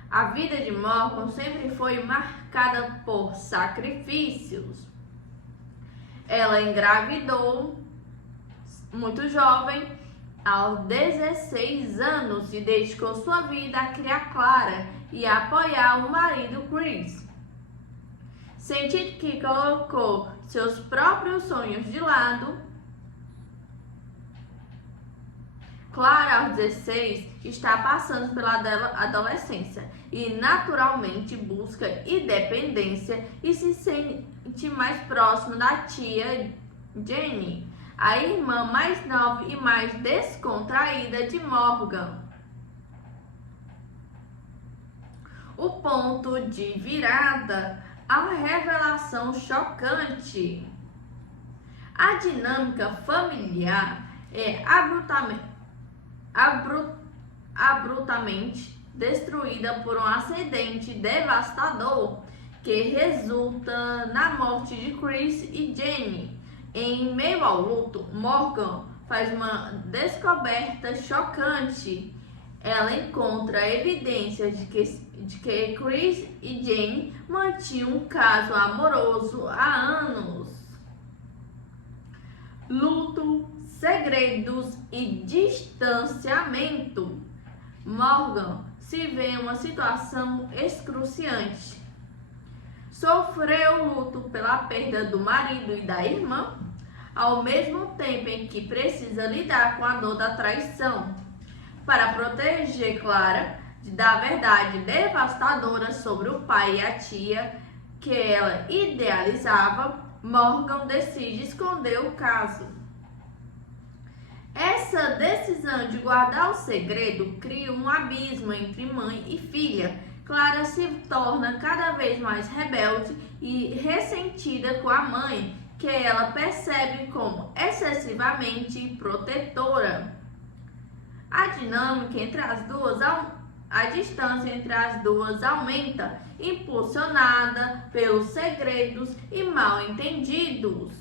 A vida de Morgan sempre foi marcada por sacrifícios. Ela engravidou muito jovem, aos 16 anos, e dedicou sua vida a criar Clara e a apoiar o marido Chris. Sentindo que colocou seus próprios sonhos de lado, Clara, aos 16, está passando pela adolescência e naturalmente busca independência e se sente mais próxima da tia Jenny, a irmã mais nova e mais descontraída de Morgan. O ponto de virada, a revelação chocante. A dinâmica familiar é abruptamente destruída por um acidente devastador que resulta na morte de Chris e Jenny. Em meio ao luto, Morgan faz uma descoberta chocante. Ela encontra evidências de que Chris e Jenny mantinham um caso amoroso há anos. Luto, segredos e distanciamento. Morgan se vê em uma situação excruciante. Sofreu luto pela perda do marido e da irmã, ao mesmo tempo em que precisa lidar com a dor da traição. Para proteger Clara da verdade devastadora sobre o pai e a tia que ela idealizava, Morgan decide esconder o caso. Essa decisão de guardar o segredo cria um abismo entre mãe e filha. Clara se torna cada vez mais rebelde e ressentida com a mãe, que ela percebe como excessivamente protetora. A distância entre as duas aumenta, impulsionada pelos segredos e mal-entendidos.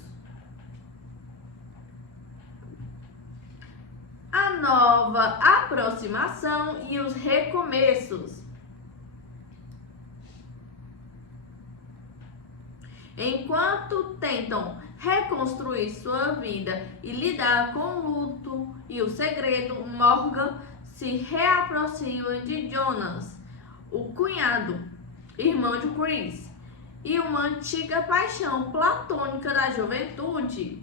A nova aproximação e os recomeços. Enquanto tentam reconstruir sua vida e lidar com o luto e o segredo, Morgan se reaproxima de Jonas, o cunhado, irmão de Chris, e uma antiga paixão platônica da juventude.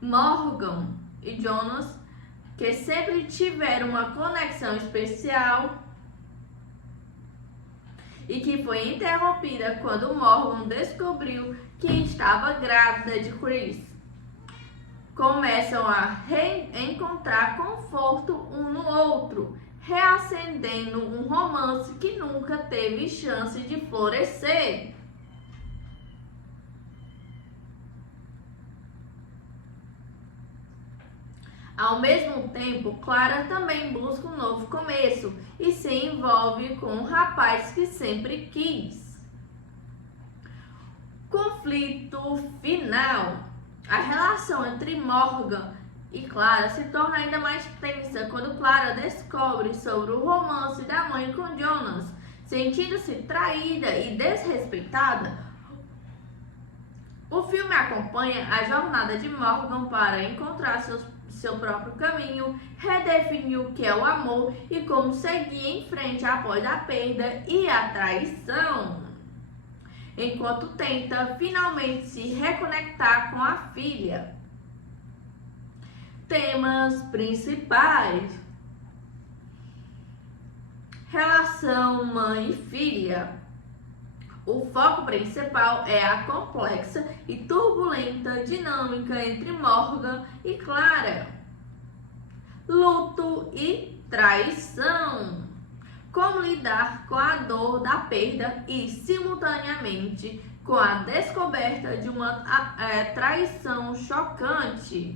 Morgan e Jonas, que sempre tiveram uma conexão especial e que foi interrompida quando Morgan descobriu que estava grávida de Chris, começam a encontrar conforto um no outro, reacendendo um romance que nunca teve chance de florescer. Ao mesmo tempo, Clara também busca um novo começo e se envolve com um rapaz que sempre quis. Conflito final. A relação entre Morgan e Clara se torna ainda mais tensa quando Clara descobre sobre o romance da mãe com Jonas. Sentindo-se traída e desrespeitada, o filme acompanha a jornada de Morgan para encontrar seu próprio caminho, redefinir o que é o amor e como seguir em frente após a perda e a traição, enquanto tenta finalmente se reconectar com a filha. Temas principais: relação mãe e filha. O foco principal é a complexa e turbulenta dinâmica entre Morgan e Clara. Luto e traição. Como lidar com a dor da perda e, simultaneamente, com a descoberta de uma traição chocante.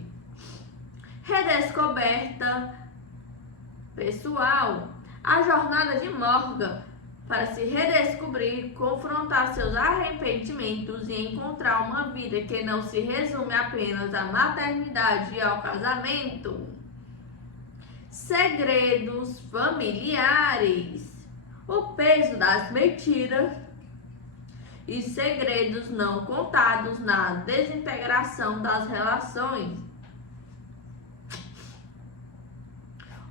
Redescoberta pessoal. A jornada de Morgan para se redescobrir, confrontar seus arrependimentos e encontrar uma vida que não se resume apenas à maternidade e ao casamento. Segredos familiares. O peso das mentiras e segredos não contados na desintegração das relações.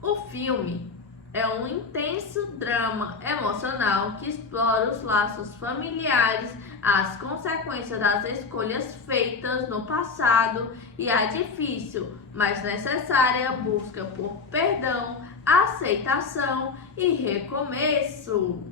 O filme é um intenso drama emocional que explora os laços familiares, as consequências das escolhas feitas no passado e a difícil, mas necessária busca por perdão, aceitação e recomeço.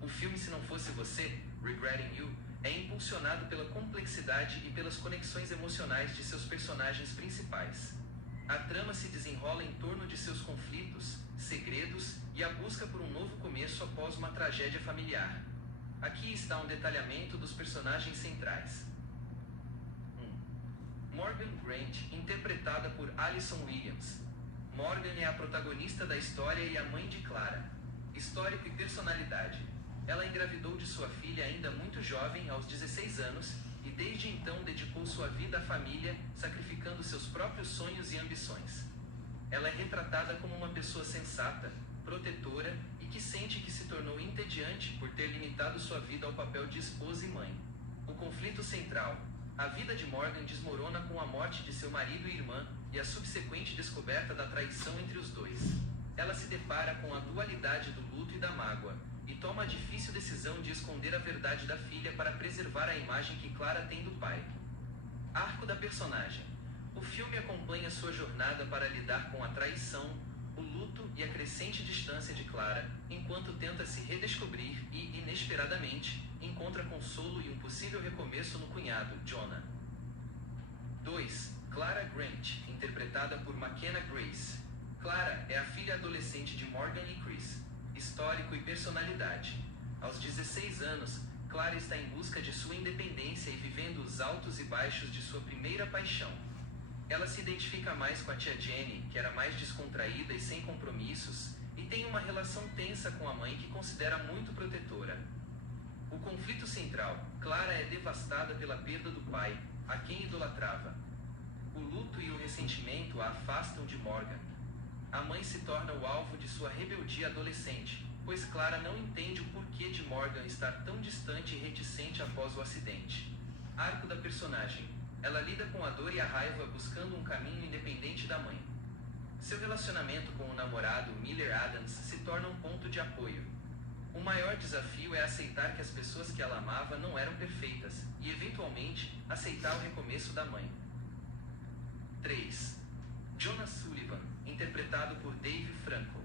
O filme Se Não Fosse Você, Regretting You, é impulsionado pela complexidade e pelas conexões emocionais de seus personagens principais. A trama se desenrola em torno de seus conflitos, segredos e a busca por um novo começo após uma tragédia familiar. Aqui está um detalhamento dos personagens centrais. 1. Morgan Grant, interpretada por Alison Williams. Morgan é a protagonista da história e a mãe de Clara. Histórico e personalidade. Ela engravidou de sua filha ainda muito jovem, aos 16 anos, e desde então dedicou sua vida à família, sacrificando seus próprios sonhos e ambições. Ela é retratada como uma pessoa sensata, protetora e que sente que se tornou entediante por ter limitado sua vida ao papel de esposa e mãe. O conflito central. A vida de Morgan desmorona com a morte de seu marido e irmã e a subsequente descoberta da traição entre os dois. Ela se depara com a dualidade do luto e da mágoa, e toma a difícil decisão de esconder a verdade da filha para preservar a imagem que Clara tem do pai. Arco da personagem. O filme acompanha sua jornada para lidar com a traição, o luto e a crescente distância de Clara, enquanto tenta se redescobrir e, inesperadamente, encontra consolo e um possível recomeço no cunhado, Jonah. 2. Clara Grant, interpretada por McKenna Grace. Clara é a filha adolescente de Morgan e Chris. Histórico e personalidade. Aos 16 anos, Clara está em busca de sua independência e vivendo os altos e baixos de sua primeira paixão. Ela se identifica mais com a tia Jenny, que era mais descontraída e sem compromissos, e tem uma relação tensa com a mãe que considera muito protetora. O conflito central. Clara é devastada pela perda do pai, a quem idolatrava. O luto e o ressentimento a afastam de Morgan. A mãe se torna o alvo de sua rebeldia adolescente, pois Clara não entende o porquê de Morgan estar tão distante e reticente após o acidente. Arco da personagem. Ela lida com a dor e a raiva buscando um caminho independente da mãe. Seu relacionamento com o namorado, Miller Adams, se torna um ponto de apoio. O maior desafio é aceitar que as pessoas que ela amava não eram perfeitas, e eventualmente, aceitar o recomeço da mãe. 3. Jonah Sullivan, interpretado por Dave Franco.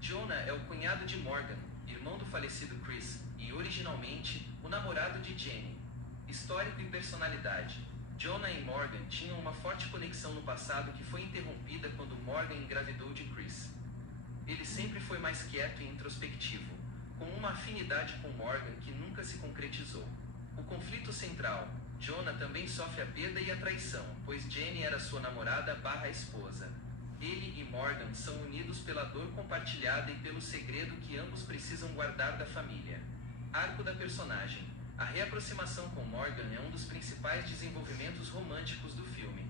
Jonah é o cunhado de Morgan, irmão do falecido Chris, e originalmente, o namorado de Jenny. Histórico e personalidade. Jonah e Morgan tinham uma forte conexão no passado que foi interrompida quando Morgan engravidou de Chris. Ele sempre foi mais quieto e introspectivo, com uma afinidade com Morgan que nunca se concretizou. O conflito central. Jonah também sofre a perda e a traição, pois Jenny era sua namorada/esposa. Ele e Morgan são unidos pela dor compartilhada e pelo segredo que ambos precisam guardar da família. Arco da personagem. A reaproximação com Morgan é um dos principais desenvolvimentos românticos do filme.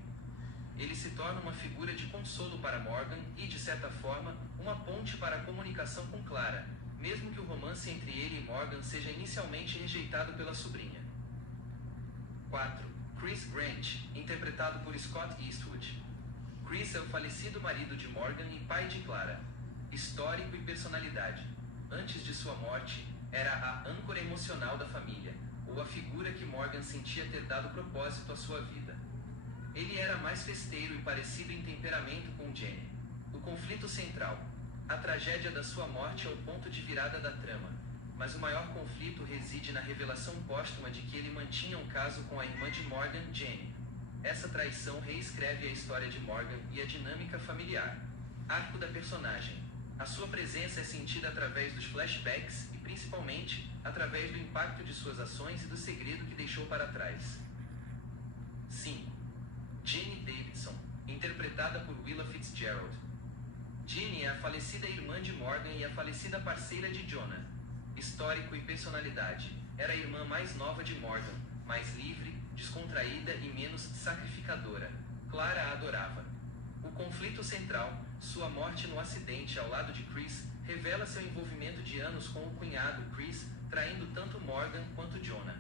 Ele se torna uma figura de consolo para Morgan e, de certa forma, uma ponte para a comunicação com Clara, mesmo que o romance entre ele e Morgan seja inicialmente rejeitado pela sobrinha. 4. Chris Grant, interpretado por Scott Eastwood. Chris é o falecido marido de Morgan e pai de Clara. Histórico e personalidade. Antes de sua morte, era a âncora emocional da família, ou a figura que Morgan sentia ter dado propósito à sua vida. Ele era mais festeiro e parecido em temperamento com Jenny. O conflito central. A tragédia da sua morte é o ponto de virada da trama, mas o maior conflito reside na revelação póstuma de que ele mantinha um caso com a irmã de Morgan, Jenny. Essa traição reescreve a história de Morgan e a dinâmica familiar. Arco da personagem. A sua presença é sentida através dos flashbacks e, principalmente, através do impacto de suas ações e do segredo que deixou para trás. 5. Jenny Davidson, interpretada por Willa Fitzgerald. Jenny é a falecida irmã de Morgan e a falecida parceira de Jonah. Histórico e personalidade. Era a irmã mais nova de Morgan, mais livre, descontraída e menos sacrificadora. Clara a adorava. O conflito central, sua morte no acidente ao lado de Chris, revela seu envolvimento de anos com o cunhado Chris, traindo tanto Morgan quanto Jonah.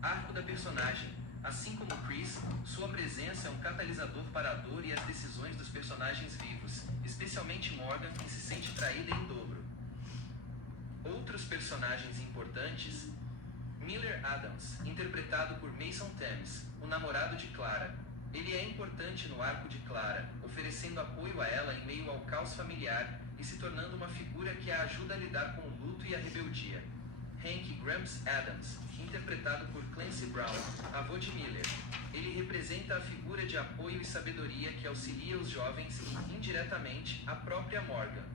Arco da personagem. Assim como Chris, sua presença é um catalisador para a dor e as decisões dos personagens vivos, especialmente Morgan, que se sente traída em dobro. Outros personagens importantes. Miller Adams, interpretado por Mason Thames, o namorado de Clara. Ele é importante no arco de Clara, oferecendo apoio a ela em meio ao caos familiar e se tornando uma figura que a ajuda a lidar com o luto e a rebeldia. Hank Gramps Adams, interpretado por Clancy Brown, avô de Miller. Ele representa a figura de apoio e sabedoria que auxilia os jovens e, indiretamente, a própria Morgan.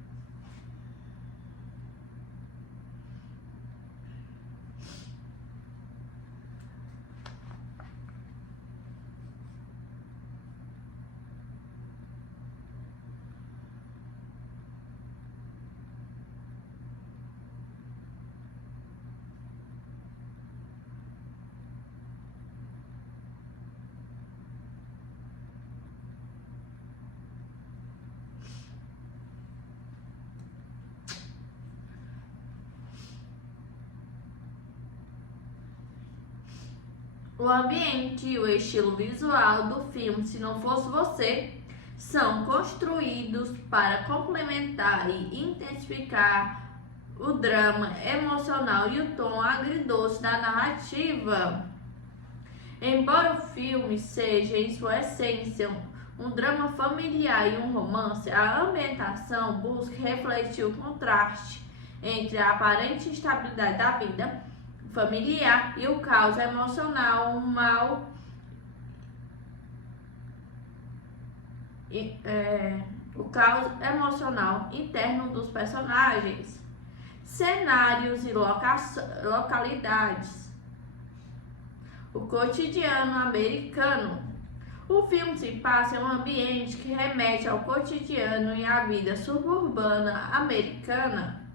O ambiente e o estilo visual do filme Se Não Fosse Você são construídos para complementar e intensificar o drama emocional e o tom agridoce da narrativa. Embora o filme seja, em sua essência, um drama familiar e um romance, a ambientação busca refletir o contraste entre a aparente estabilidade da vida familiar e o caos emocional, o caos emocional interno dos personagens, cenários e localidades. O cotidiano americano. O filme se passa em um ambiente que remete ao cotidiano e à vida suburbana americana.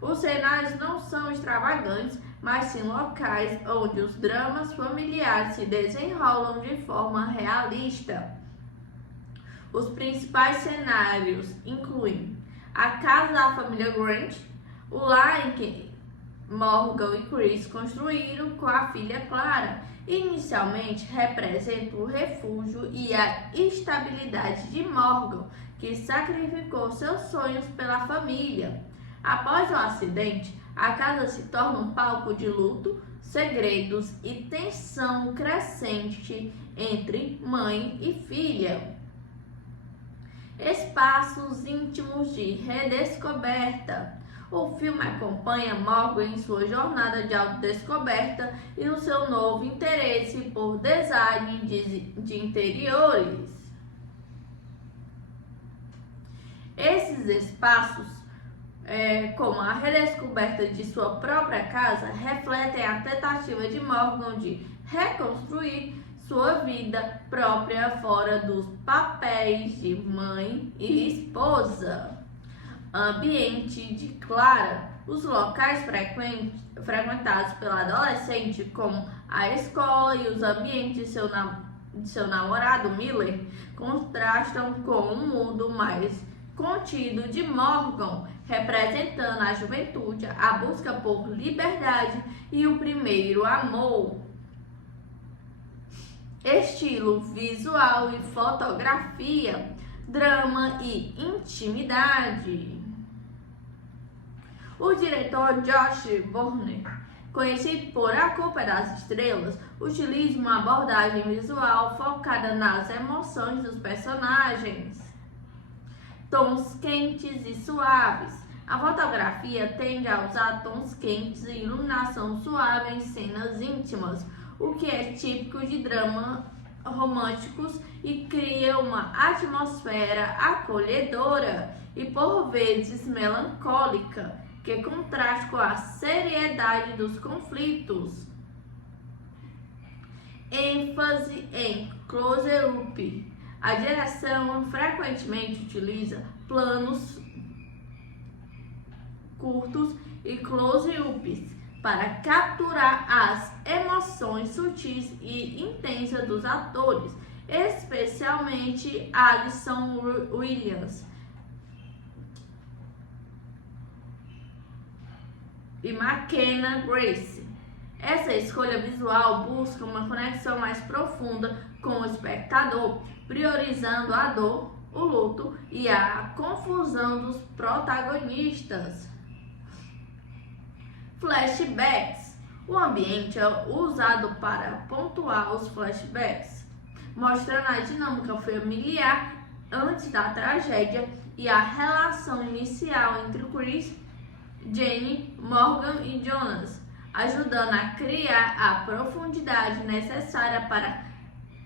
Os cenários não são extravagantes, mas sim locais onde os dramas familiares se desenrolam de forma realista. Os principais cenários incluem a casa da família Grant, o lar em que Morgan e Chris construíram com a filha Clara. Inicialmente representa o refúgio e a estabilidade de Morgan, que sacrificou seus sonhos pela família. Após o acidente, a casa se torna um palco de luto, segredos e tensão crescente entre mãe e filha. Espaços íntimos de redescoberta. O filme acompanha Morgan em sua jornada de autodescoberta e no seu novo interesse por design de interiores. Esses espaços, como a redescoberta de sua própria casa, refletem a tentativa de Morgan de reconstruir sua vida própria fora dos papéis de mãe e esposa. Ambiente de Clara. Os locais frequentados pela adolescente, como a escola e os ambientes de seu namorado Miller, contrastam com um mundo mais contido de Morgan, representando a juventude, a busca por liberdade e o primeiro amor. Estilo visual e fotografia, drama e intimidade. O diretor Josh Burnham conhecido por A Culpa é das Estrelas, utiliza uma abordagem visual focada nas emoções dos personagens. Tons quentes e suaves. A fotografia tende a usar tons quentes e iluminação suave em cenas íntimas, o que é típico de dramas românticos e cria uma atmosfera acolhedora e por vezes melancólica, que contrasta com a seriedade dos conflitos. ênfase em close-up. A direção frequentemente utiliza planos curtos e close-ups para capturar as emoções sutis e intensas dos atores, especialmente Alison Williams e McKenna Grace. Essa escolha visual busca uma conexão mais profunda com o espectador, priorizando a dor, o luto e a confusão dos protagonistas. Flashbacks. O ambiente é usado para pontuar os flashbacks, mostrando a dinâmica familiar antes da tragédia e a relação inicial entre Chris, Jenny, Morgan e Jonas, ajudando a criar a profundidade necessária para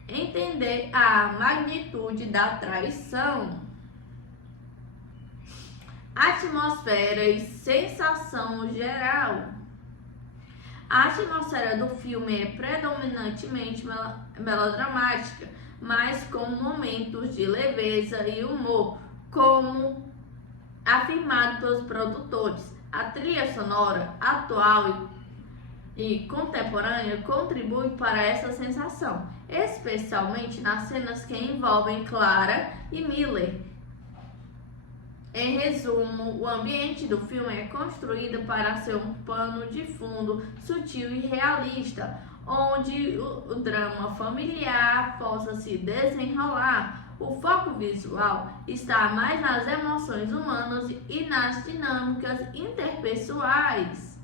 entender a magnitude da traição. Atmosfera e sensação geral. A atmosfera do filme é predominantemente melodramática, mas com momentos de leveza e humor, como afirmado pelos produtores. A trilha sonora atual e contemporânea contribui para essa sensação, especialmente nas cenas que envolvem Clara e Miller. Em resumo, o ambiente do filme é construído para ser um pano de fundo sutil e realista, onde o drama familiar possa se desenrolar. O foco visual está mais nas emoções humanas e nas dinâmicas interpessoais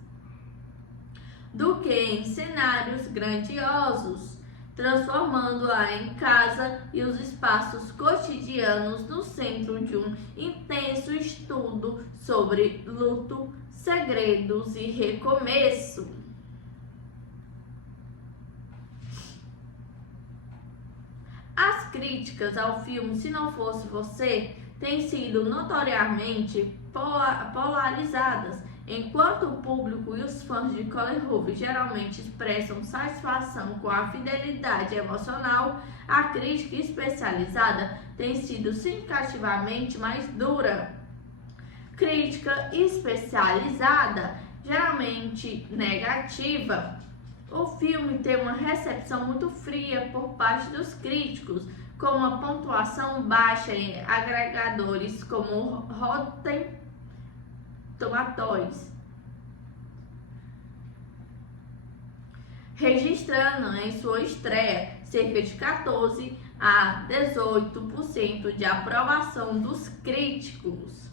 do que em cenários grandiosos, transformando-a em casa e os espaços cotidianos no centro de um intenso estudo sobre luto, segredos e recomeço. As críticas ao filme Se Não Fosse Você têm sido notoriamente polarizadas. Enquanto o público e os fãs de Colin Hoover geralmente expressam satisfação com a fidelidade emocional, a crítica especializada tem sido significativamente mais dura. Crítica especializada, geralmente negativa. O filme tem uma recepção muito fria por parte dos críticos, com uma pontuação baixa em agregadores como Rotten Tomatoes, registrando em sua estreia cerca de 14 a 18% de aprovação dos críticos.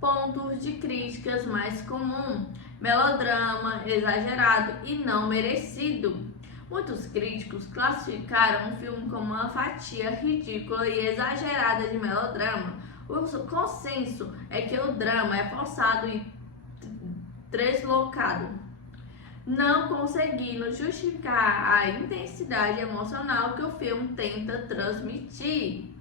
Pontos de críticas mais comum: melodrama, exagerado e não merecido. Muitos críticos classificaram o filme como uma fatia ridícula e exagerada de melodrama. O consenso é que o drama é forçado e deslocado, não conseguindo justificar a intensidade emocional que o filme tenta transmitir.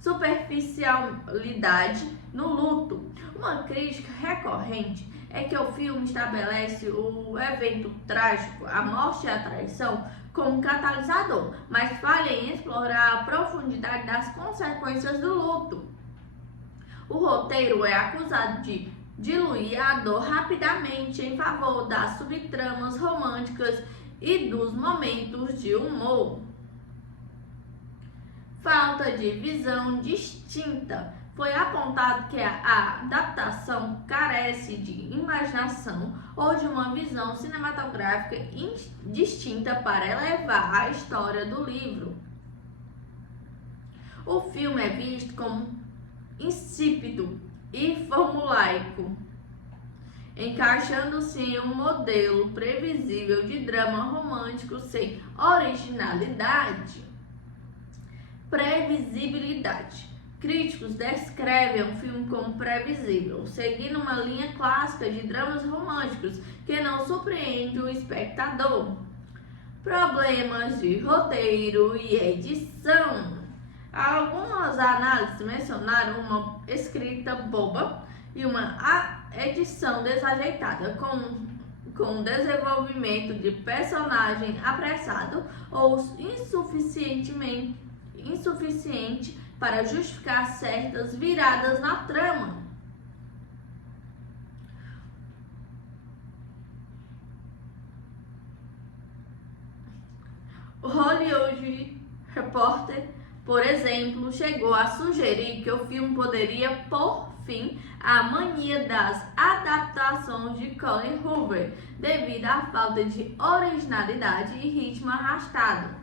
Superficialidade no luto. Uma crítica recorrente é que o filme estabelece o evento trágico, a morte e a traição, como catalisador, mas falha em explorar a profundidade das consequências do luto. O roteiro é acusado de diluir a dor rapidamente em favor das subtramas românticas e dos momentos de humor. Falta de visão distinta. Foi apontado que a adaptação carece de imaginação ou de uma visão cinematográfica distinta para elevar a história do livro. O filme é visto como insípido e formulaico. encaixando-se em um modelo previsível de drama romântico sem originalidade. Previsibilidade. Críticos descrevem o filme como previsível, seguindo uma linha clássica de dramas românticos que não surpreende o espectador. Problemas de roteiro e edição. Algumas análises mencionaram uma escrita boba e uma edição desajeitada, com desenvolvimento de personagem apressado ou insuficiente para justificar certas viradas na trama. O Hollywood Reporter, por exemplo, chegou a sugerir que o filme poderia pôr fim à mania das adaptações de Colin Hoover, devido à falta de originalidade e ritmo arrastado.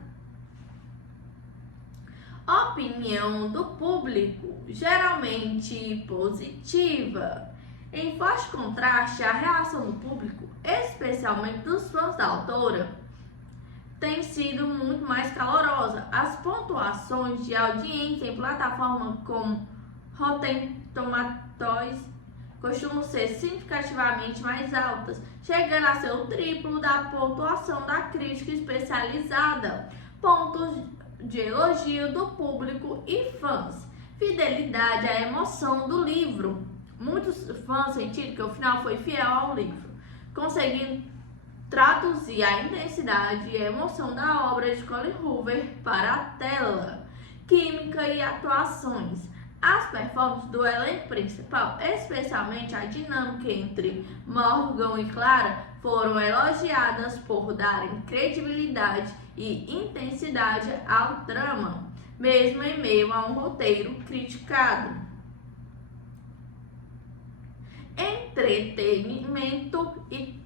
Opinião do público, geralmente positiva. Em forte contraste, a reação do público, especialmente dos fãs da autora, tem sido muito mais calorosa. As pontuações de audiência em plataformas como Rotten Tomatoes costumam ser significativamente mais altas, chegando a ser o triplo da pontuação da crítica especializada. Pontos de elogio do público e fãs. Fidelidade à emoção do livro. Muitos fãs sentiram que o final foi fiel ao livro, conseguindo traduzir a intensidade e a emoção da obra de Colin Hoover para a tela. Química e atuações. As performances do elenco principal, especialmente a dinâmica entre Morgan e Clara, foram elogiadas por darem credibilidade e intensidade ao drama, mesmo em meio a um roteiro criticado. Entretenimento e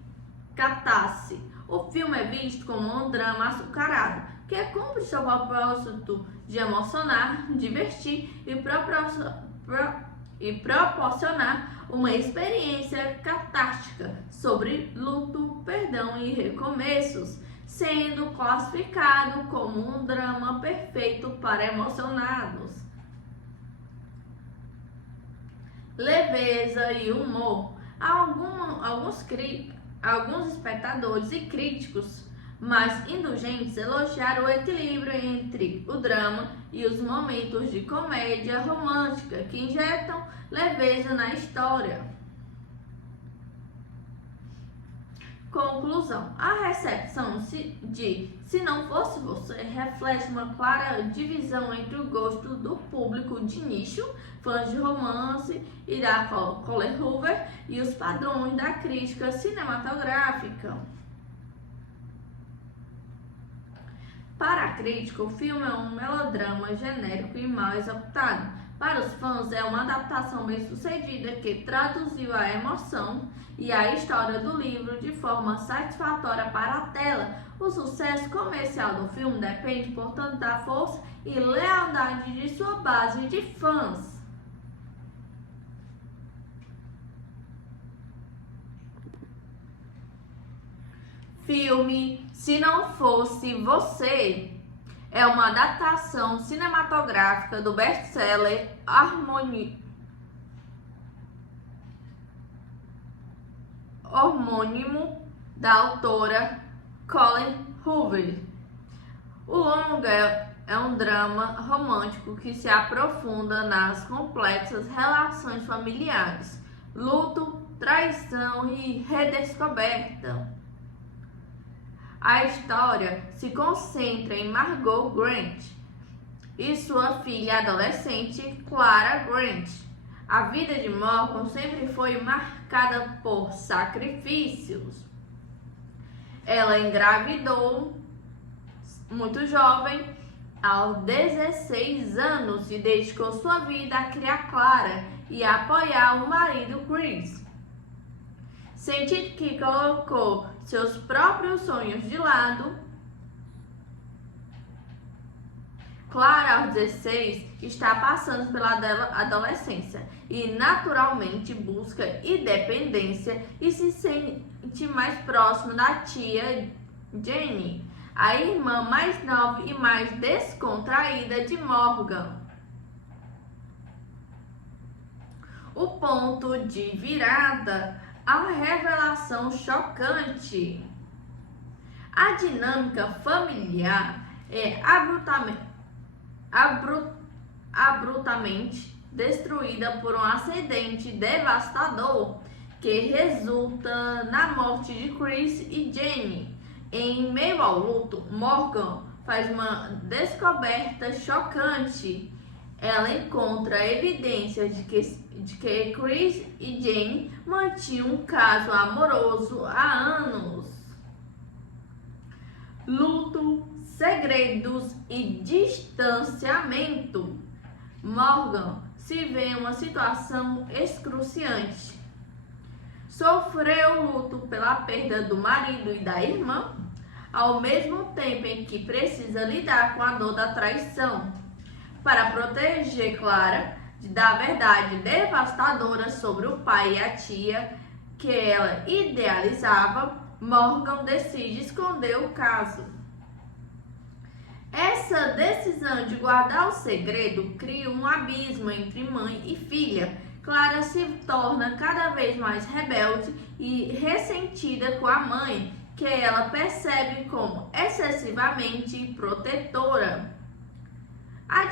catarse. O filme é visto como um drama açucarado, que cumpre seu propósito de emocionar, divertir e proporcionar uma experiência catártica sobre luto, perdão e recomeços, sendo classificado como um drama perfeito para emocionados. Leveza e humor. Alguns espectadores e críticos mais indulgentes elogiaram o equilíbrio entre o drama e os momentos de comédia romântica que injetam leveza na história. Conclusão. A recepção de Se Não Fosse Você reflete uma clara divisão entre o gosto do público de nicho, fãs de romance e da Colin Hoover, e os padrões da crítica cinematográfica. Para a crítica, o filme é um melodrama genérico e mal executado. Para os fãs, é uma adaptação bem-sucedida que traduziu a emoção e a história do livro de forma satisfatória para a tela. O sucesso comercial do filme depende, portanto, da força e lealdade de sua base de fãs. Filme Se Não Fosse Você é uma adaptação cinematográfica do best-seller homônimo da autora Colin Hoover. O longa é um drama romântico que se aprofunda nas complexas relações familiares, luto, traição e redescoberta. A história se concentra em Margot Grant e sua filha adolescente Clara Grant. A vida de Morgan sempre foi marcada por sacrifícios. Ela engravidou muito jovem, aos 16 anos, e dedicou sua vida a criar Clara e a apoiar o marido Chris. Sentindo que colocou seus próprios sonhos de lado, Clara, aos 16, está passando pela adolescência e naturalmente busca independência e se sente mais próximo da tia Jenny, a irmã mais nova e mais descontraída de Morgan. O ponto de virada, a revelação chocante. A dinâmica familiar é abruptamente destruída por um acidente devastador que resulta na morte de Chris e Jenny. Em meio ao luto, Morgan faz uma descoberta chocante. Ela encontra evidências de que Chris e Jenny mantinham um caso amoroso há anos. Luto, segredos e distanciamento. Morgan se vê em uma situação excruciante. Sofreu luto pela perda do marido e da irmã, ao mesmo tempo em que precisa lidar com a dor da traição. Para proteger Clara da verdade devastadora sobre o pai e a tia que ela idealizava, Morgan decide esconder o caso. Essa decisão de guardar o segredo cria um abismo entre mãe e filha. Clara se torna cada vez mais rebelde e ressentida com a mãe, que ela percebe como excessivamente protetora. A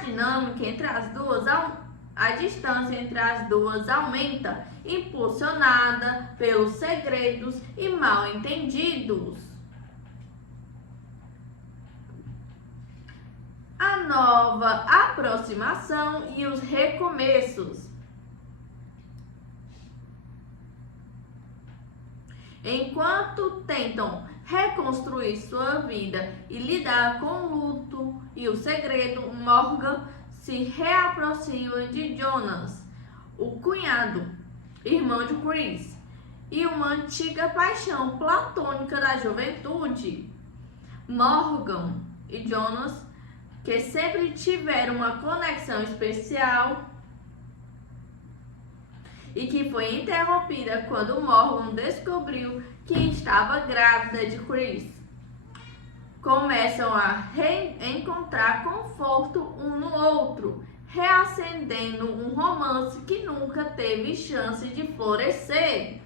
distância entre as duas aumenta, impulsionada pelos segredos e mal-entendidos. A nova aproximação e os recomeços. Enquanto tentam reconstruir sua vida e lidar com o luto e o segredo, Morgan se reaproxima de Jonas, o cunhado, irmão de Chris, e uma antiga paixão platônica da juventude. Morgan e Jonas, que sempre tiveram uma conexão especial e que foi interrompida quando Morgan descobriu que estava grávida de Chris, começam a reencontrar conforto um no outro, reacendendo um romance que nunca teve chance de florescer.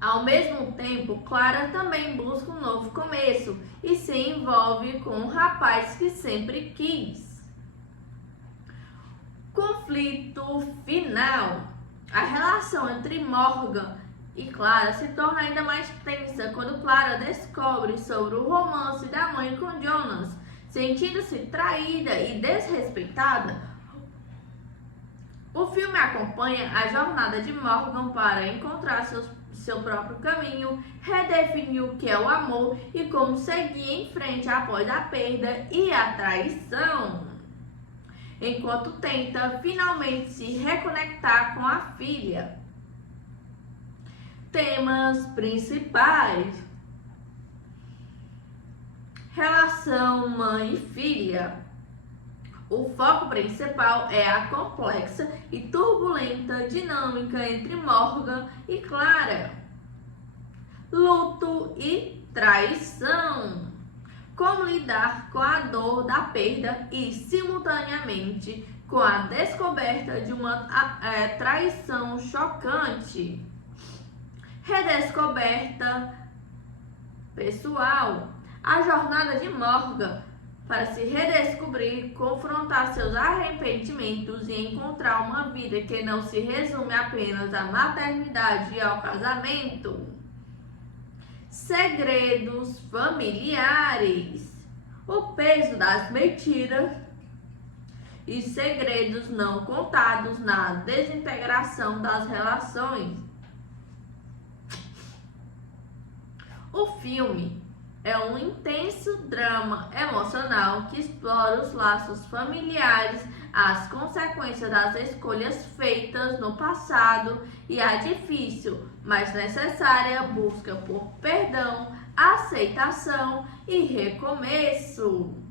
Ao mesmo tempo, Clara também busca um novo começo e se envolve com um rapaz que sempre quis. Conflito final. A relação entre Morgan e Clara se torna ainda mais tensa quando Clara descobre sobre o romance da mãe com Jonas. Sentindo-se traída e desrespeitada, o filme acompanha a jornada de Morgan para encontrar seu próprio caminho, redefinir o que é o amor e como seguir em frente após a perda e a traição, enquanto tenta finalmente se reconectar com a filha. Temas principais: relação mãe e filha. O foco principal é a complexa e turbulenta dinâmica entre Morgan e Clara. Luto e traição. Como lidar com a dor da perda e, simultaneamente, com a descoberta de uma traição chocante. Redescoberta pessoal. A jornada de Morgan para se redescobrir, confrontar seus arrependimentos e encontrar uma vida que não se resume apenas à maternidade e ao casamento. Segredos familiares. O peso das mentiras e segredos não contados na desintegração das relações. O filme é um intenso drama emocional que explora os laços familiares, as consequências das escolhas feitas no passado e a difícil, mas necessária busca por perdão, aceitação e recomeço.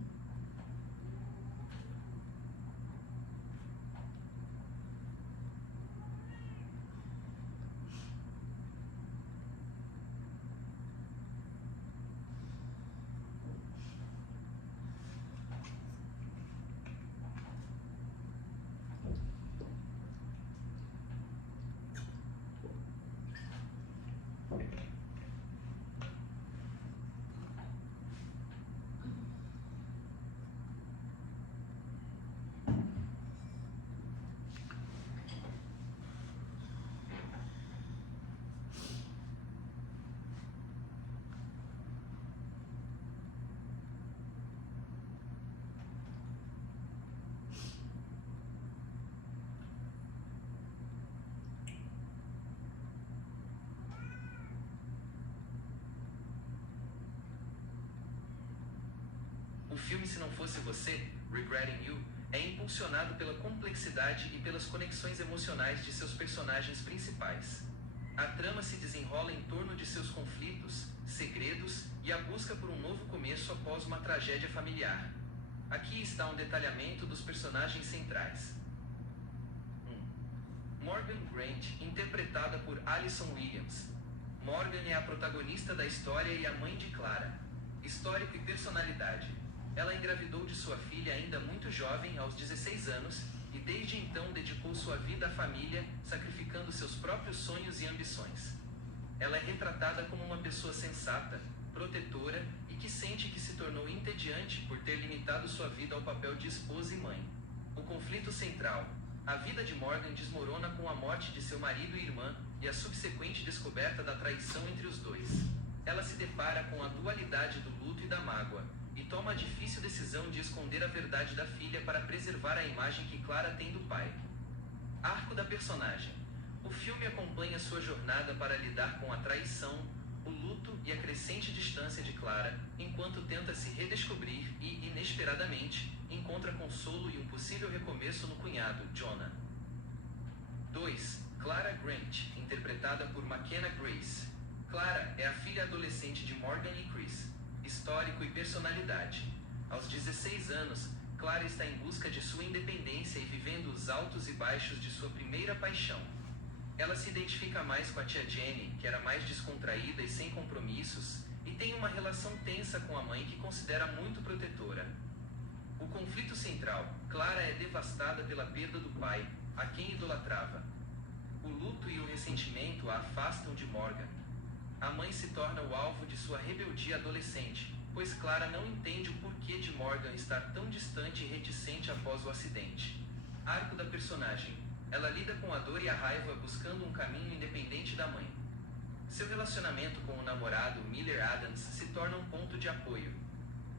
O filme Se Não Fosse Você, Regretting You, é impulsionado pela complexidade e pelas conexões emocionais de seus personagens principais. A trama se desenrola em torno de seus conflitos, segredos e a busca por um novo começo após uma tragédia familiar. Aqui está um detalhamento dos personagens centrais. 1. Morgan Grant, interpretada por Alison Williams. Morgan é a protagonista da história e a mãe de Clara. Histórico e personalidade. Ela engravidou de sua filha ainda muito jovem, aos 16 anos, e desde então dedicou sua vida à família, sacrificando seus próprios sonhos e ambições. Ela é retratada como uma pessoa sensata, protetora e que sente que se tornou entediante por ter limitado sua vida ao papel de esposa e mãe. O conflito central. A vida de Morgan desmorona com a morte de seu marido e irmã e a subsequente descoberta da traição entre os dois. Ela se depara com a dualidade do luto e da mágoa, e toma a difícil decisão de esconder a verdade da filha para preservar a imagem que Clara tem do pai. Arco da personagem. O filme acompanha sua jornada para lidar com a traição, o luto e a crescente distância de Clara, enquanto tenta se redescobrir e, inesperadamente, encontra consolo e um possível recomeço no cunhado, Jonah. 2. Clara Grant, interpretada por McKenna Grace. Clara é a filha adolescente de Morgan e Chris. Histórico e personalidade. Aos 16 anos, Clara está em busca de sua independência e vivendo os altos e baixos de sua primeira paixão. Ela se identifica mais com a tia Jenny, que era mais descontraída e sem compromissos, e tem uma relação tensa com a mãe que considera muito protetora. O conflito central. Clara é devastada pela perda do pai, a quem idolatrava. O luto e o ressentimento a afastam de Morgan. A mãe se torna o alvo de sua rebeldia adolescente, pois Clara não entende o porquê de Morgan estar tão distante e reticente após o acidente. Arco da personagem. Ela lida com a dor e a raiva buscando um caminho independente da mãe. Seu relacionamento com o namorado, Miller Adams, se torna um ponto de apoio.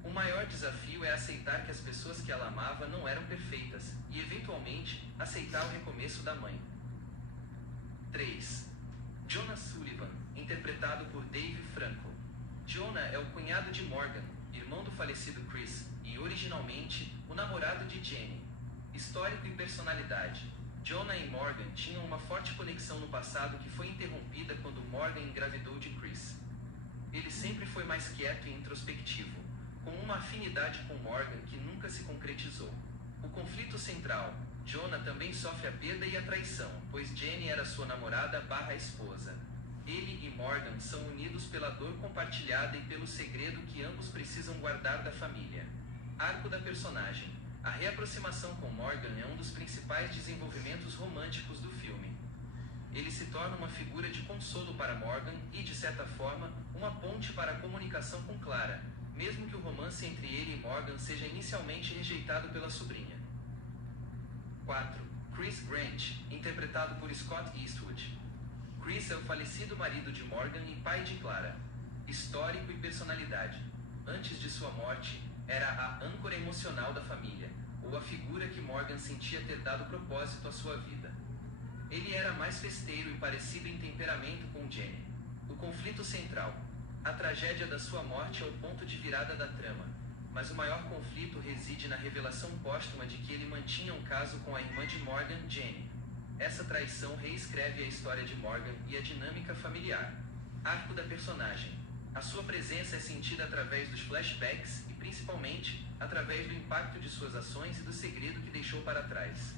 O maior desafio é aceitar que as pessoas que ela amava não eram perfeitas, e eventualmente, aceitar o recomeço da mãe. 3. Jonah Sullivan, interpretado por Dave Franco. Jonah é o cunhado de Morgan, irmão do falecido Chris, e originalmente, o namorado de Jenny. Histórico e personalidade. Jonah e Morgan tinham uma forte conexão no passado que foi interrompida quando Morgan engravidou de Chris. Ele sempre foi mais quieto e introspectivo, com uma afinidade com Morgan que nunca se concretizou. O conflito central. Jonah também sofre a perda e a traição, pois Jenny era sua namorada/esposa. Ele e Morgan são unidos pela dor compartilhada e pelo segredo que ambos precisam guardar da família. Arco da personagem. A reaproximação com Morgan é um dos principais desenvolvimentos românticos do filme. Ele se torna uma figura de consolo para Morgan e, de certa forma, uma ponte para a comunicação com Clara, mesmo que o romance entre ele e Morgan seja inicialmente rejeitado pela sobrinha. 4. Chris Grant, interpretado por Scott Eastwood. Chris é o falecido marido de Morgan e pai de Clara. Histórico e personalidade. Antes de sua morte, era a âncora emocional da família, ou a figura que Morgan sentia ter dado propósito à sua vida. Ele era mais festeiro e parecido em temperamento com Jenny. O conflito central. A tragédia da sua morte é o ponto de virada da trama, mas o maior conflito reside na revelação póstuma de que ele mantinha um caso com a irmã de Morgan, Jenny. Essa traição reescreve a história de Morgan e a dinâmica familiar. Arco da personagem. A sua presença é sentida através dos flashbacks e, principalmente, através do impacto de suas ações e do segredo que deixou para trás.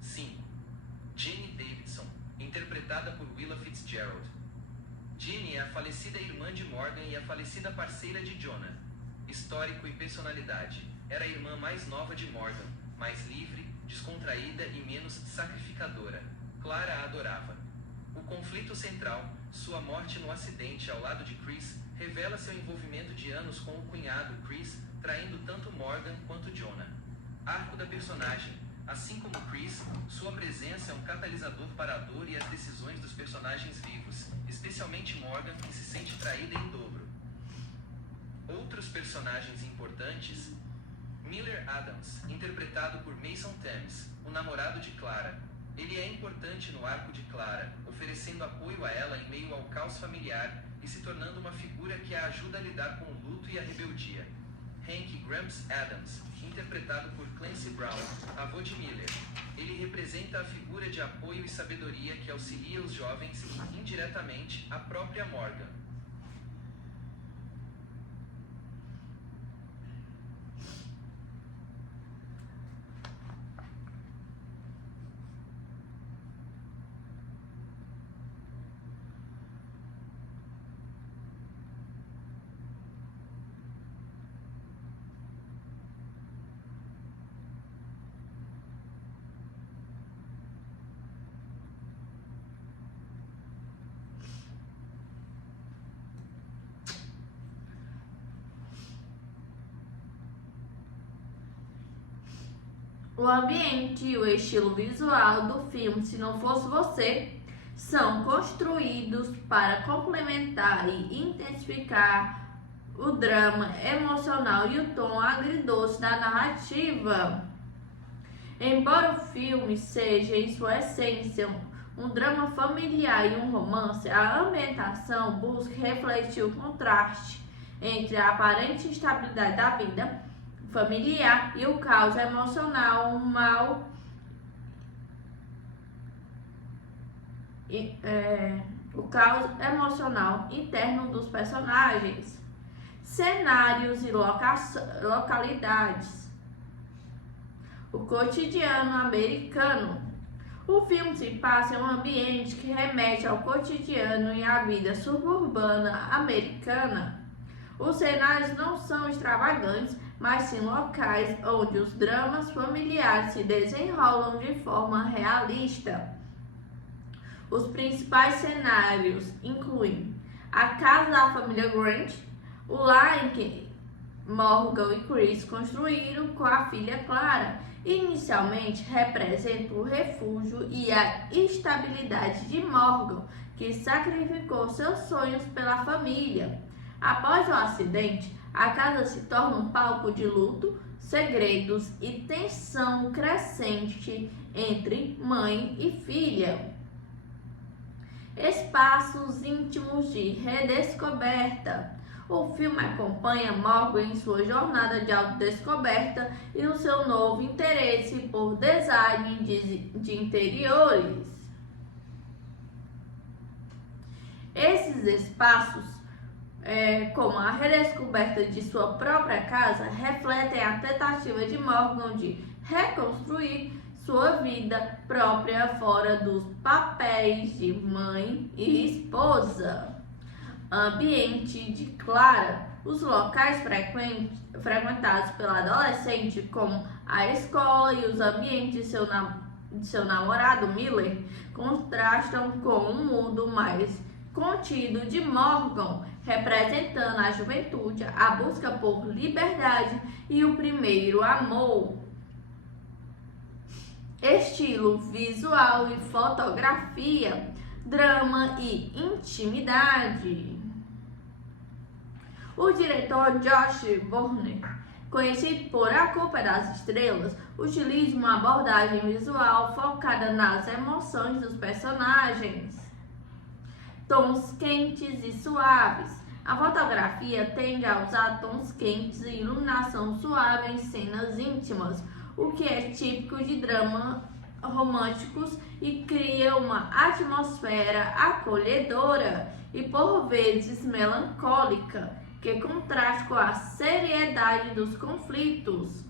5. Jenny Davidson, interpretada por Willa Fitzgerald. Jenny é a falecida irmã de Morgan e a falecida parceira de Jonah. Histórico e personalidade. Era a irmã mais nova de Morgan, mais livre, descontraída e menos sacrificadora. Clara a adorava. O conflito central, sua morte no acidente ao lado de Chris, revela seu envolvimento de anos com o cunhado Chris, traindo tanto Morgan quanto Jonah. Arco da personagem. Assim como Chris, sua presença é um catalisador para a dor e as decisões dos personagens vivos, especialmente Morgan, que se sente traída em dobro. Outros personagens importantes: Miller Adams, interpretado por Mason Thames, o namorado de Clara. Ele é importante no arco de Clara, oferecendo apoio a ela em meio ao caos familiar e se tornando uma figura que a ajuda a lidar com o luto e a rebeldia. Hank Gramps Adams, interpretado por Clancy Brown, avô de Miller. Ele representa a figura de apoio e sabedoria que auxilia os jovens e, indiretamente, a própria Morgan. O ambiente e o estilo visual do filme Se Não Fosse Você são construídos para complementar e intensificar o drama emocional e o tom agridoce da narrativa. Embora o filme seja, em sua essência, um drama familiar e um romance, a ambientação busca refletir o contraste entre a aparente instabilidade da vida familiar e o caos emocional o caos emocional interno dos personagens, cenários e localidades, o cotidiano americano. O filme se passa em um ambiente que remete ao cotidiano e à vida suburbana americana. Os cenários não são extravagantes, mas sim locais onde os dramas familiares se desenrolam de forma realista. Os principais cenários incluem a casa da família Grant, o lar em que Morgan e Chris construíram com a filha Clara. Inicialmente representa o refúgio e a estabilidade de Morgan, que sacrificou seus sonhos pela família. Após o acidente, a casa se torna um palco de luto, segredos e tensão crescente entre mãe e filha. Espaços íntimos de redescoberta. O filme acompanha Morgan em sua jornada de autodescoberta e no seu novo interesse por design de interiores. Esses espaços, como a redescoberta de sua própria casa, refletem a tentativa de Morgan de reconstruir sua vida própria fora dos papéis de mãe e esposa. Ambiente de Clara. Os locais frequentados pela adolescente, como a escola e os ambientes de seu namorado Miller, contrastam com um mundo mais contido de Morgan, representando a juventude, a busca por liberdade e o primeiro amor. Estilo visual e fotografia, drama e intimidade. O diretor Josh Burnett, conhecido por A Culpa é das Estrelas, utiliza uma abordagem visual focada nas emoções dos personagens. Tons quentes e suaves. A fotografia tende a usar tons quentes e iluminação suave em cenas íntimas, o que é típico de drama românticos e cria uma atmosfera acolhedora e por vezes melancólica, que contrasta com a seriedade dos conflitos.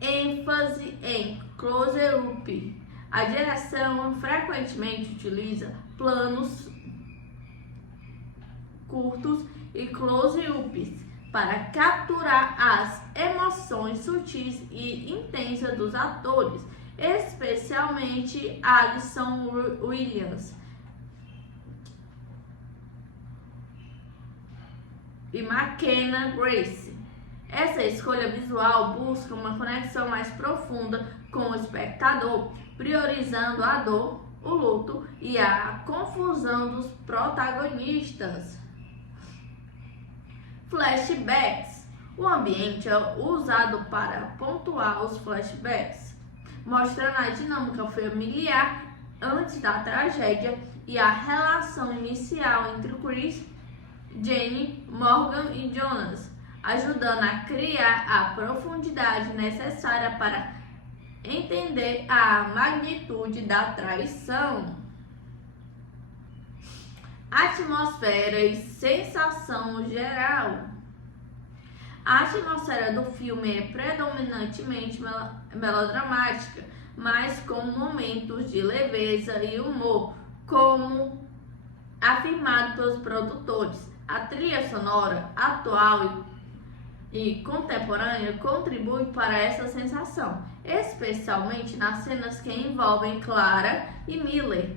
ênfase em close-up. A direção frequentemente utiliza planos curtos e close-ups para capturar as emoções sutis e intensas dos atores, especialmente Alison Williams e McKenna Grace. Essa escolha visual busca uma conexão mais profunda com o espectador, priorizando a dor, o luto e a confusão dos protagonistas. Flashbacks. O ambiente é usado para pontuar os flashbacks, mostrando a dinâmica familiar antes da tragédia e a relação inicial entre Chris, Jenny, Morgan e Jonas, ajudando a criar a profundidade necessária para entender a magnitude da traição. Atmosfera e sensação geral. A atmosfera do filme é predominantemente melodramática, mas com momentos de leveza e humor, como afirmado pelos produtores. A trilha sonora atual e contemporânea contribui para essa sensação, especialmente nas cenas que envolvem Clara e Miller.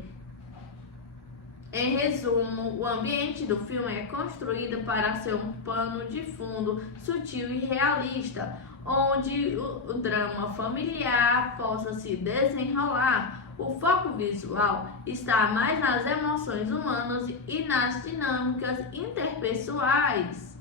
Em resumo, o ambiente do filme é construído para ser um pano de fundo sutil e realista, onde o drama familiar possa se desenrolar. O foco visual está mais nas emoções humanas e nas dinâmicas interpessoais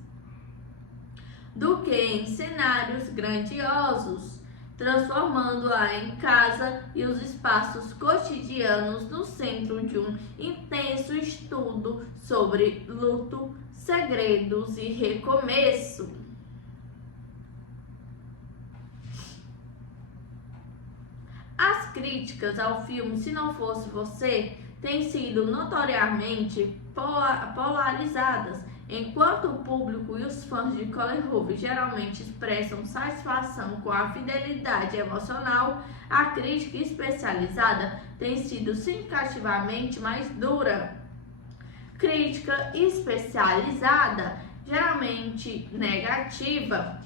do que em cenários grandiosos, transformando-a em casa e os espaços cotidianos no centro de um intenso estudo sobre luto, segredos e recomeço. As críticas ao filme Se Não Fosse Você têm sido notoriamente polarizadas. Enquanto o público e os fãs de Colin Hoover geralmente expressam satisfação com a fidelidade emocional, a crítica especializada tem sido significativamente mais dura. Crítica especializada, geralmente negativa.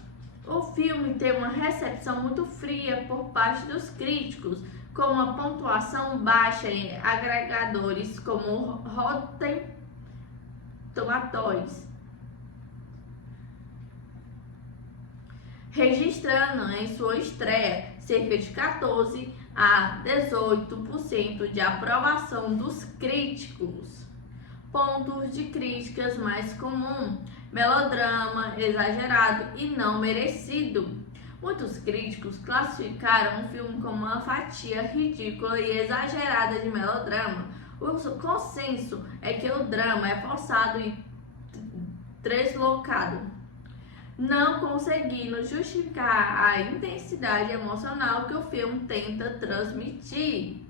O filme tem uma recepção muito fria por parte dos críticos, com uma pontuação baixa em agregadores como Rotten Tomatoes, registrando em sua estreia cerca de 14 a 18% de aprovação dos críticos. Pontos de críticas mais comum: melodrama, exagerado e não merecido. Muitos críticos classificaram o filme como uma fatia ridícula e exagerada de melodrama. O consenso é que o drama é forçado e deslocado, não conseguindo justificar a intensidade emocional que o filme tenta transmitir.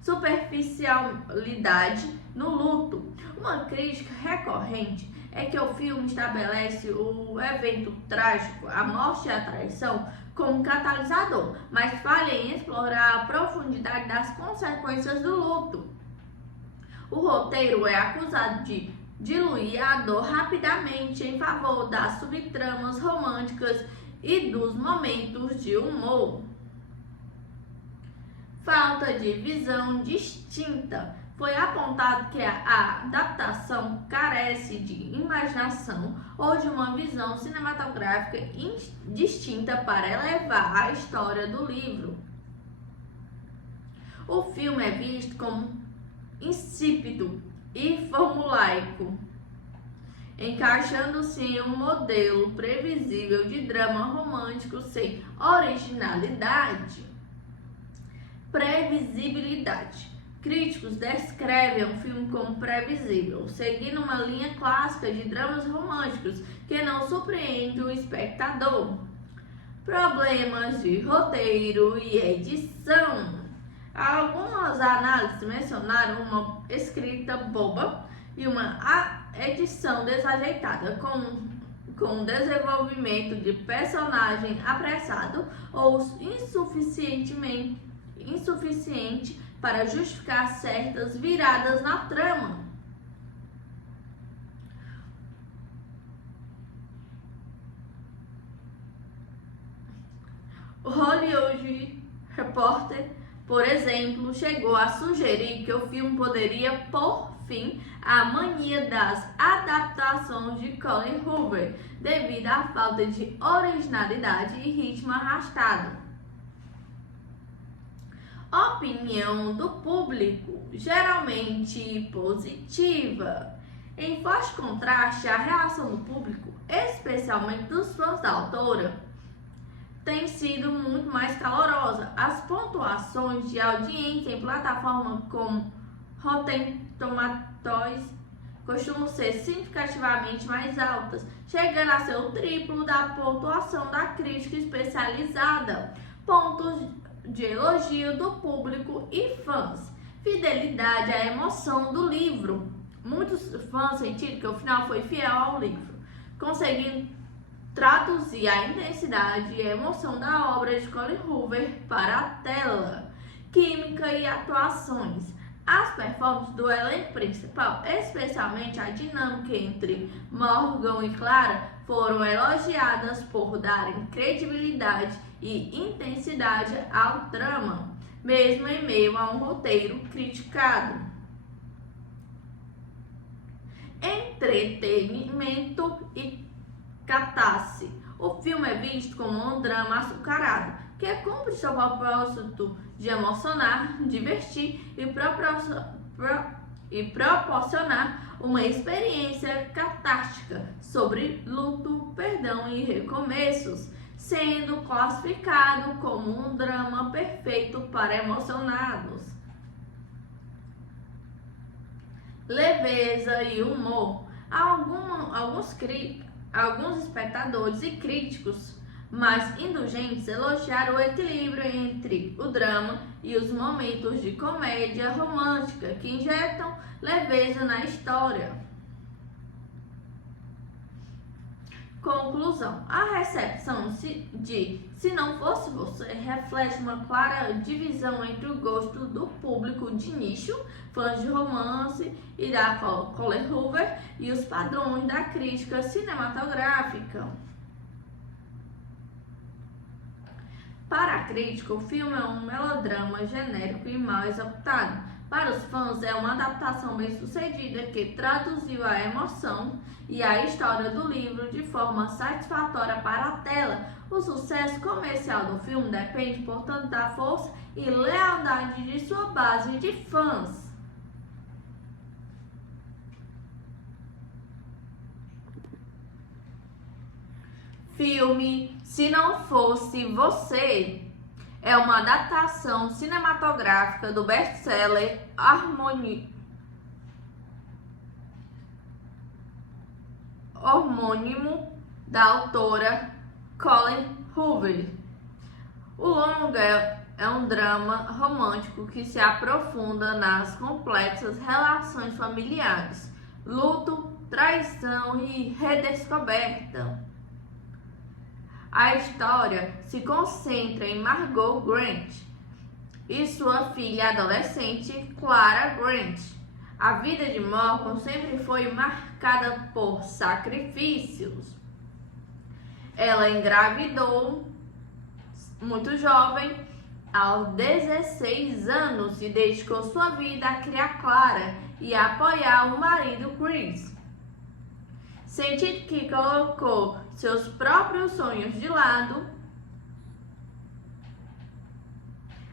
Superficialidade no luto. Uma crítica recorrente é que o filme estabelece o evento trágico, a morte e a traição, como catalisador, mas falha em explorar a profundidade das consequências do luto. O roteiro é acusado de diluir a dor rapidamente em favor das subtramas românticas e dos momentos de humor. Falta de visão distinta. Foi apontado que a adaptação carece de imaginação ou de uma visão cinematográfica distinta para elevar a história do livro. O filme é visto como insípido e formulaico, encaixando-se em um modelo previsível de drama romântico sem originalidade. Previsibilidade. críticos descrevem o filme como previsível, seguindo uma linha clássica de dramas românticos que não surpreende o espectador. Problemas de roteiro e edição. Algumas análises mencionaram uma escrita boba e uma edição desajeitada, com desenvolvimento de personagem apressado ou insuficiente para justificar certas viradas na trama. O Hollywood Reporter, por exemplo, chegou a sugerir que o filme poderia pôr fim à mania das adaptações de Colin Hoover, devido à falta de originalidade e ritmo arrastado. Opinião do público, geralmente positiva. Em forte contraste, a reação do público, especialmente dos fãs da autora, tem sido muito mais calorosa. As pontuações de audiência em plataformas como Rotten Tomatoes costumam ser significativamente mais altas, chegando a ser o triplo da pontuação da crítica especializada. Pontos de elogio do público e fãs. Fidelidade à emoção do livro. Muitos fãs sentiram que o final foi fiel ao livro, conseguindo traduzir a intensidade e a emoção da obra de Colin Hoover para a tela. Química e atuações. As performances do elenco principal, especialmente a dinâmica entre Morgan e Clara, foram elogiadas por darem credibilidade e intensidade ao drama, mesmo em meio a um roteiro criticado. Entretenimento e catarse. O filme é visto como um drama açucarado, que cumpre seu propósito de emocionar, divertir e proporcionar uma experiência catártica sobre luto, perdão e recomeços, sendo classificado como um drama perfeito para emocionados. Leveza e humor. Alguns espectadores e críticos mais indulgentes elogiaram o equilíbrio entre o drama e os momentos de comédia romântica que injetam leveza na história. Conclusão. A recepção de Se Não Fosse Você reflete uma clara divisão entre o gosto do público de nicho, fãs de romance e da Colin Hoover, e os padrões da crítica cinematográfica. Para a crítica, o filme é um melodrama genérico e mal executado. Para os fãs, é uma adaptação bem-sucedida que traduziu a emoção e a história do livro de forma satisfatória para a tela. O sucesso comercial do filme depende, portanto, da força e lealdade de sua base de fãs. Filme Se Não Fosse Você é uma adaptação cinematográfica do best-seller homônimo da autora Colin Hoover. O longa é um drama romântico que se aprofunda nas complexas relações familiares, luto, traição e redescoberta. A história se concentra em Margot Grant e sua filha adolescente Clara Grant. A vida de Morgan sempre foi marcada por sacrifícios. Ela engravidou muito jovem, aos 16 anos, e dedicou sua vida a criar Clara e a apoiar o marido Chris. Sentindo que colocou seus próprios sonhos de lado,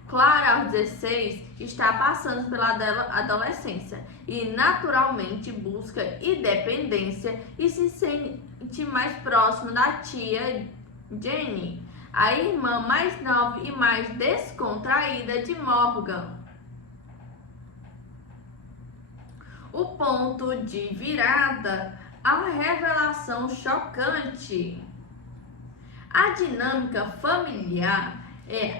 Clara, aos 16, está passando pela adolescência e naturalmente busca independência e se sente mais próximo da tia Jenny, a irmã mais nova e mais descontraída de Morgan. O ponto de virada, a revelação chocante. A dinâmica familiar é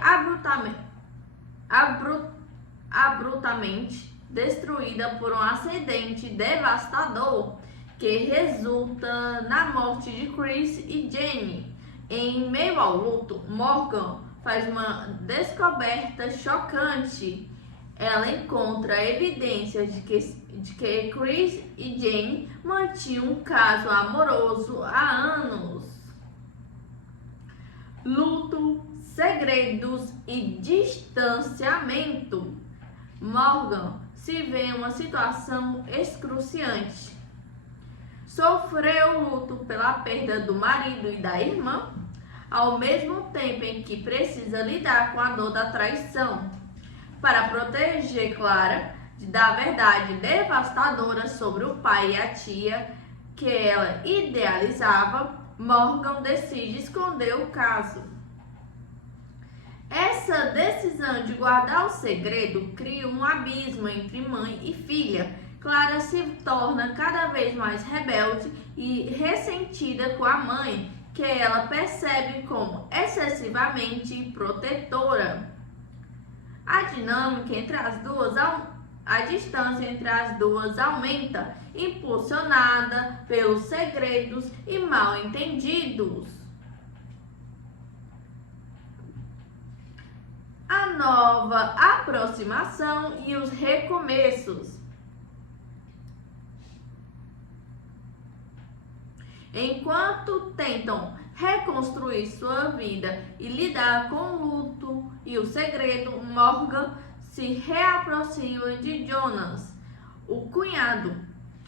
abruptamente destruída por um acidente devastador que resulta na morte de Chris e Jenny. Em meio ao luto, Morgan faz uma descoberta chocante. Ela encontra evidências de que Chris e Jenny mantinham um caso amoroso há anos. Luto, segredos e distanciamento. Morgan se vê em uma situação excruciante. Sofreu luto pela perda do marido e da irmã, ao mesmo tempo em que precisa lidar com a dor da traição. Para proteger Clara da verdade devastadora sobre o pai e a tia que ela idealizava, Morgan decide esconder o caso. Essa decisão de guardar o segredo cria um abismo entre mãe e filha. Clara se torna cada vez mais rebelde e ressentida com a mãe, que ela percebe como excessivamente protetora. A distância entre as duas aumenta, impulsionada pelos segredos e mal-entendidos. A nova aproximação e os recomeços. Enquanto tentam reconstruir sua vida e lidar com o luto e o segredo, Morgan se reaproxima de Jonas, o cunhado,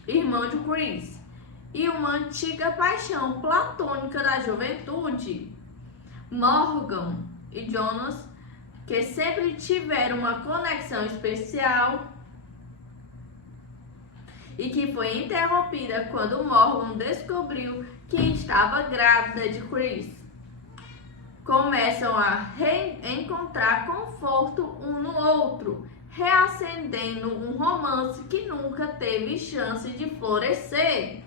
irmão de Chris, e uma antiga paixão platônica da juventude. Morgan e Jonas, que sempre tiveram uma conexão especial e que foi interrompida quando Morgan descobriu que estava grávida de Chris, começam a encontrar conforto um no outro, reacendendo um romance que nunca teve chance de florescer.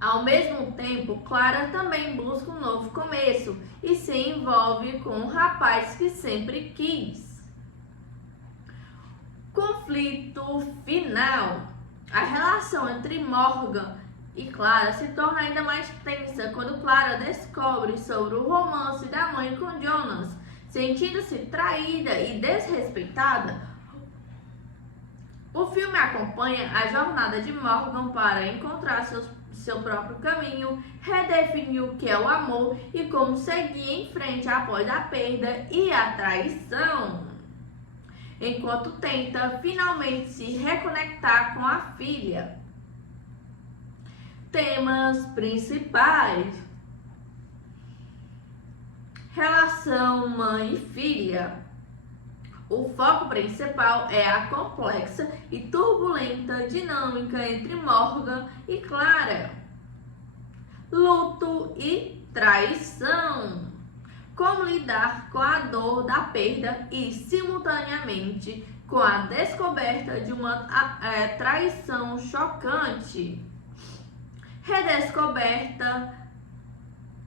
Ao mesmo tempo, Clara também busca um novo começo e se envolve com um rapaz que sempre quis. Conflito final. A relação entre Morgan e Clara se torna ainda mais tensa quando Clara descobre sobre o romance da mãe com Jonas. Sentindo-se traída e desrespeitada, o filme acompanha a jornada de Morgan para encontrar seu próprio caminho, redefinir o que é o amor e como seguir em frente após a perda e a traição, enquanto tenta finalmente se reconectar com a filha. Temas principais: relação mãe e filha. O foco principal é a complexa e turbulenta dinâmica entre Morgan e Clara. Luto e traição. Como lidar com a dor da perda e, simultaneamente, com a descoberta de uma traição chocante. Redescoberta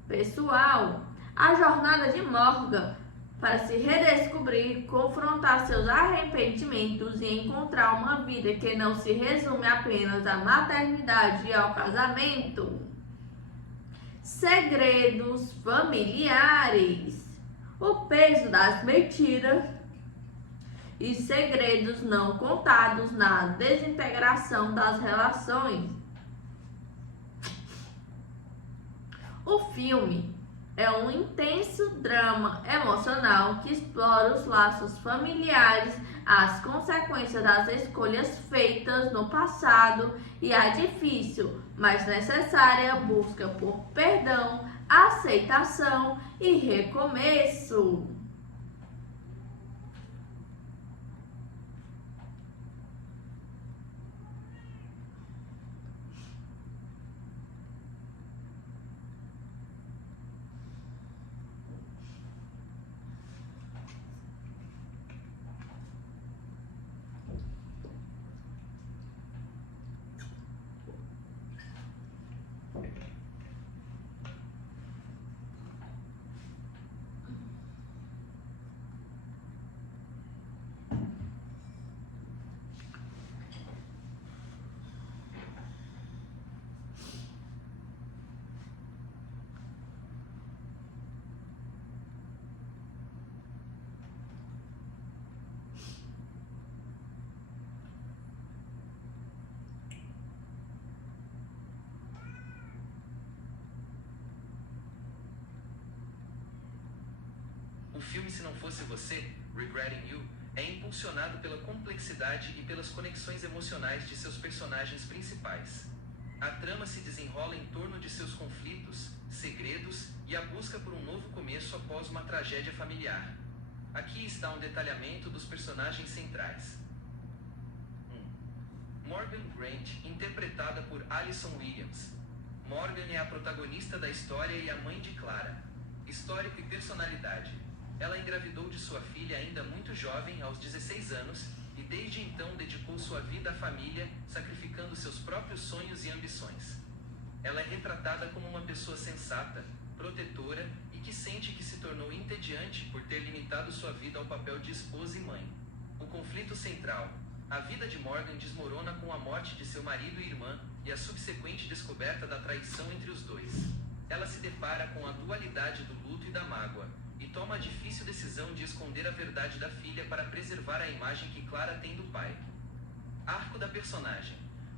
pessoal. A jornada de Morgan para se redescobrir, confrontar seus arrependimentos e encontrar uma vida que não se resume apenas à maternidade e ao casamento. Segredos familiares. O peso das mentiras e segredos não contados na desintegração das relações. O filme é um intenso drama emocional que explora os laços familiares, as consequências das escolhas feitas no passado e a difícil, mas necessária busca por perdão, aceitação e recomeço. O filme Se Não Fosse Você, Regretting You, é impulsionado pela complexidade e pelas conexões emocionais de seus personagens principais. A trama se desenrola em torno de seus conflitos, segredos e a busca por um novo começo após uma tragédia familiar. Aqui está um detalhamento dos personagens centrais. 1. Morgan Grant, interpretada por Alison Williams. Morgan é a protagonista da história e a mãe de Clara. Histórico e personalidade. Ela engravidou de sua filha ainda muito jovem, aos 16 anos, e desde então dedicou sua vida à família, sacrificando seus próprios sonhos e ambições. Ela é retratada como uma pessoa sensata, protetora e que sente que se tornou entediante por ter limitado sua vida ao papel de esposa e mãe. O conflito central. A vida de Morgan desmorona com a morte de seu marido e irmã e a subsequente descoberta da traição entre os dois. Ela se depara com a dualidade do luto e da mágoa, e toma a difícil decisão de esconder a verdade da filha para preservar a imagem que Clara tem do pai. Arco da personagem.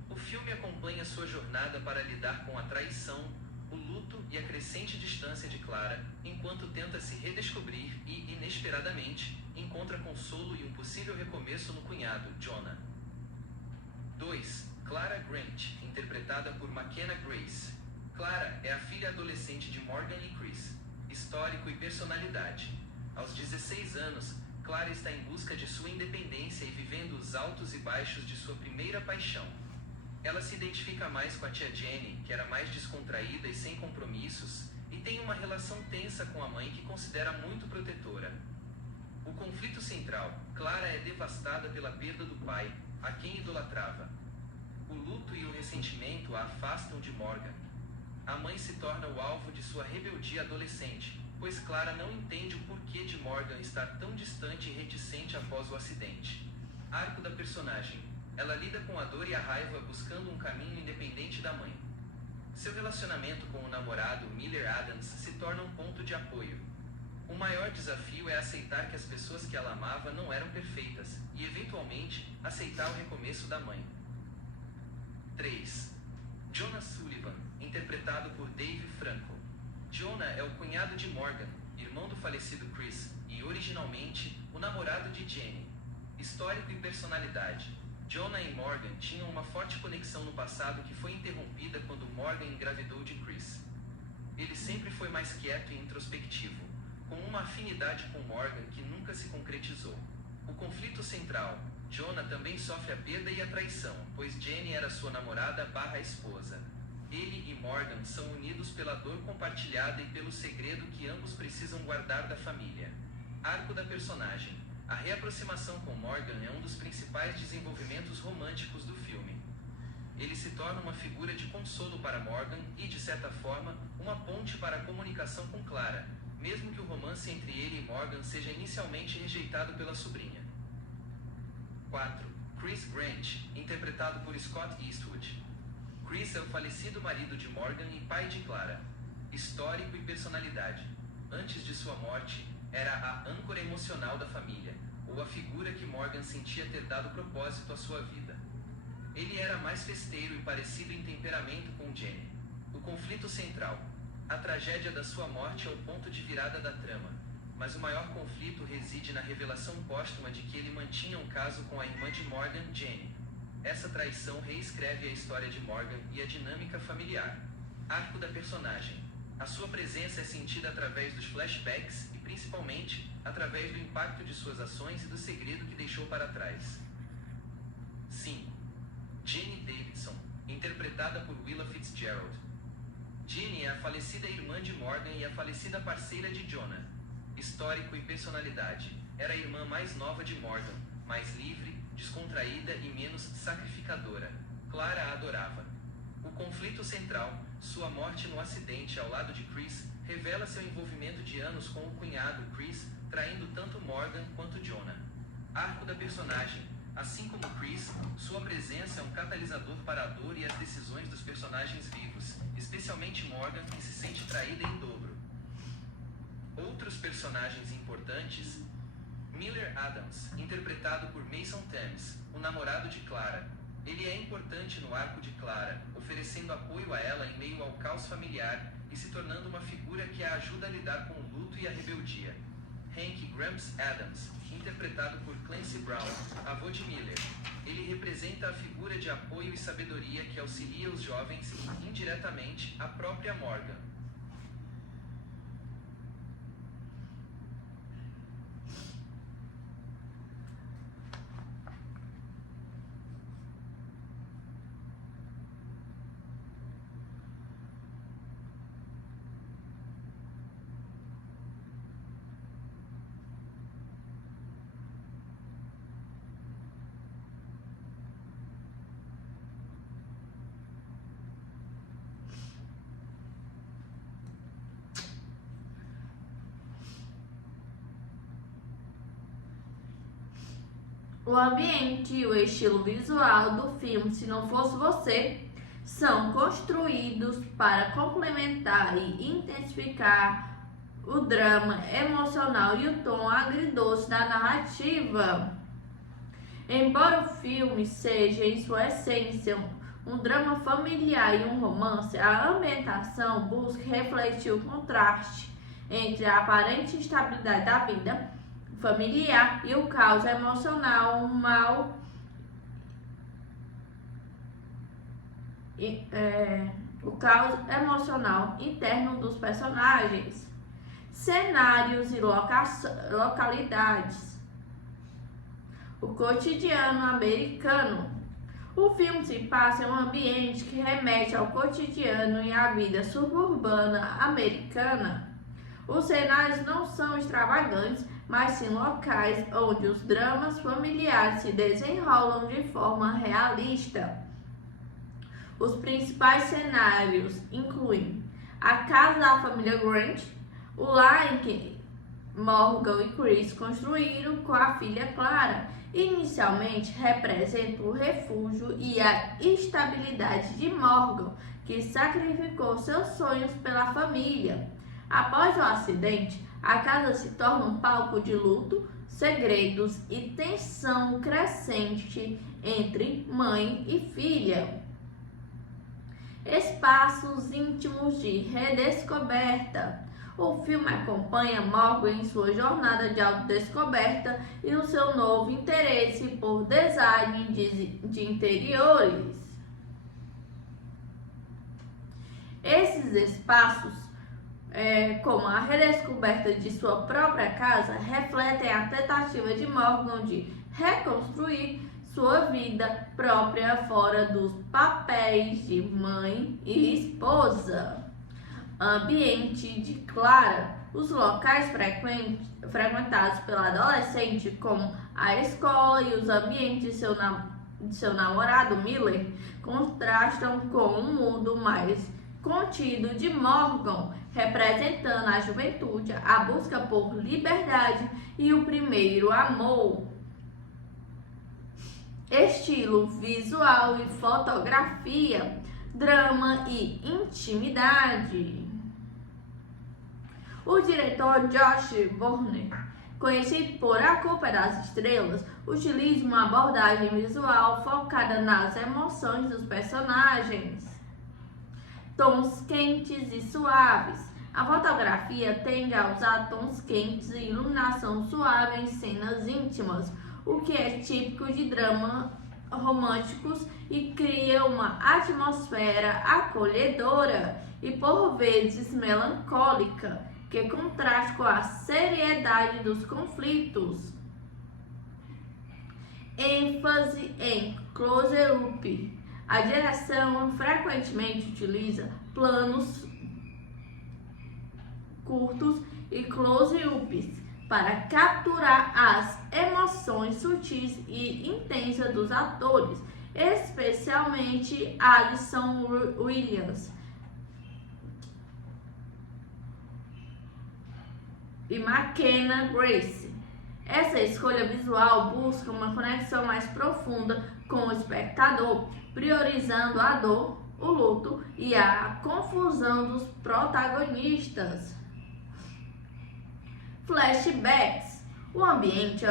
O filme acompanha sua jornada para lidar com a traição, o luto e a crescente distância de Clara, enquanto tenta se redescobrir e, inesperadamente, encontra consolo e um possível recomeço no cunhado, Jonah. 2. Clara Grant, interpretada por McKenna Grace. Clara é a filha adolescente de Morgan e Chris. Histórico e personalidade. Aos 16 anos, Clara está em busca de sua independência e vivendo os altos e baixos de sua primeira paixão. Ela se identifica mais com a tia Jenny, que era mais descontraída e sem compromissos, e tem uma relação tensa com a mãe que considera muito protetora. O conflito central. Clara é devastada pela perda do pai, a quem idolatrava. O luto e o ressentimento a afastam de Morgan. A mãe se torna o alvo de sua rebeldia adolescente, pois Clara não entende o porquê de Morgan estar tão distante e reticente após o acidente. Arco da personagem. Ela lida com a dor e a raiva buscando um caminho independente da mãe. Seu relacionamento com o namorado, Miller Adams, se torna um ponto de apoio. O maior desafio é aceitar que as pessoas que ela amava não eram perfeitas, e eventualmente, aceitar o recomeço da mãe. 3. Jonah Sullivan, interpretado por Dave Franco. Jonah é o cunhado de Morgan, irmão do falecido Chris, e originalmente, o namorado de Jenny. Histórico e personalidade. Jonah e Morgan tinham uma forte conexão no passado que foi interrompida quando Morgan engravidou de Chris. Ele sempre foi mais quieto e introspectivo, com uma afinidade com Morgan que nunca se concretizou. O conflito central. Jonah também sofre a perda e a traição, pois Jenny era sua namorada/esposa. Ele e Morgan são unidos pela dor compartilhada e pelo segredo que ambos precisam guardar da família. Arco da personagem. A reaproximação com Morgan é um dos principais desenvolvimentos românticos do filme. Ele se torna uma figura de consolo para Morgan e, de certa forma, uma ponte para a comunicação com Clara, mesmo que o romance entre ele e Morgan seja inicialmente rejeitado pela sobrinha. 4. Chris Grant, interpretado por Scott Eastwood. Chris é o falecido marido de Morgan e pai de Clara. Histórico e personalidade. Antes de sua morte, era a âncora emocional da família, ou a figura que Morgan sentia ter dado propósito à sua vida. Ele era mais festeiro e parecido em temperamento com Jenny. O conflito central. A tragédia da sua morte é o ponto de virada da trama, mas o maior conflito reside na revelação póstuma de que ele mantinha um caso com a irmã de Morgan, Jenny. Essa traição reescreve a história de Morgan e a dinâmica familiar. Arco da personagem. A sua presença é sentida através dos flashbacks e, principalmente, através do impacto de suas ações e do segredo que deixou para trás. 5. Jenny Davidson, interpretada por Willa Fitzgerald. Jenny é a falecida irmã de Morgan e a falecida parceira de Jonah. Histórico e personalidade. Era a irmã mais nova de Morgan, mais livre, descontraída e menos sacrificadora. Clara a adorava. O conflito central, sua morte no acidente ao lado de Chris, revela seu envolvimento de anos com o cunhado Chris, traindo tanto Morgan quanto Jonah. Arco da personagem. Assim como Chris, sua presença é um catalisador para a dor e as decisões dos personagens vivos, especialmente Morgan, que se sente traída em dobro. Outros personagens importantes. Miller Adams, interpretado por Mason Thames, o namorado de Clara. Ele é importante no arco de Clara, oferecendo apoio a ela em meio ao caos familiar e se tornando uma figura que a ajuda a lidar com o luto e a rebeldia. Hank Gramps Adams, interpretado por Clancy Brown, avô de Miller. Ele representa a figura de apoio e sabedoria que auxilia os jovens e, indiretamente, a própria Morgan. O ambiente e o estilo visual do filme Se Não Fosse Você são construídos para complementar e intensificar o drama emocional e o tom agridoce da narrativa. Embora o filme seja, em sua essência, um drama familiar e um romance, a ambientação busca refletir o contraste entre a aparente instabilidade da vida familiar e o caos emocional o caos emocional interno dos personagens, cenários e localidades, o cotidiano americano. O filme se passa em um ambiente que remete ao cotidiano e à vida suburbana americana. Os cenários não são extravagantes, mas sim locais onde os dramas familiares se desenrolam de forma realista. Os principais cenários incluem a casa da família Grant, o lar em que Morgan e Chris construíram com a filha Clara. Inicialmente representa o refúgio e a estabilidade de Morgan, que sacrificou seus sonhos pela família. Após o acidente, a casa se torna um palco de luto, segredos e tensão crescente entre mãe e filha. Espaços íntimos de redescoberta. O filme acompanha Morgan em sua jornada de autodescoberta e no seu novo interesse por design de interiores. Esses espaços, como a redescoberta de sua própria casa, refletem a tentativa de Morgan de reconstruir sua vida própria fora dos papéis de mãe e esposa. Ambiente de Clara. Os locais frequentados pela adolescente, como a escola e os ambientes de seu namorado Miller, contrastam com o mundo mais contido de Morgan, representando a juventude, a busca por liberdade e o primeiro amor. Estilo visual e fotografia, drama e intimidade. O diretor Josh Warner, conhecido por A Culpa é das Estrelas, utiliza uma abordagem visual focada nas emoções dos personagens. Tons quentes e suaves. A fotografia tende a usar tons quentes e iluminação suave em cenas íntimas, o que é típico de dramas românticos e cria uma atmosfera acolhedora e por vezes melancólica, que contrasta com a seriedade dos conflitos. ênfase em close-up. A direção frequentemente utiliza planos curtos e close-ups para capturar as emoções sutis e intensas dos atores, especialmente Allison Williams e McKenna Grace. Essa escolha visual busca uma conexão mais profunda com o espectador, priorizando a dor, o luto e a confusão dos protagonistas. Flashbacks. O ambiente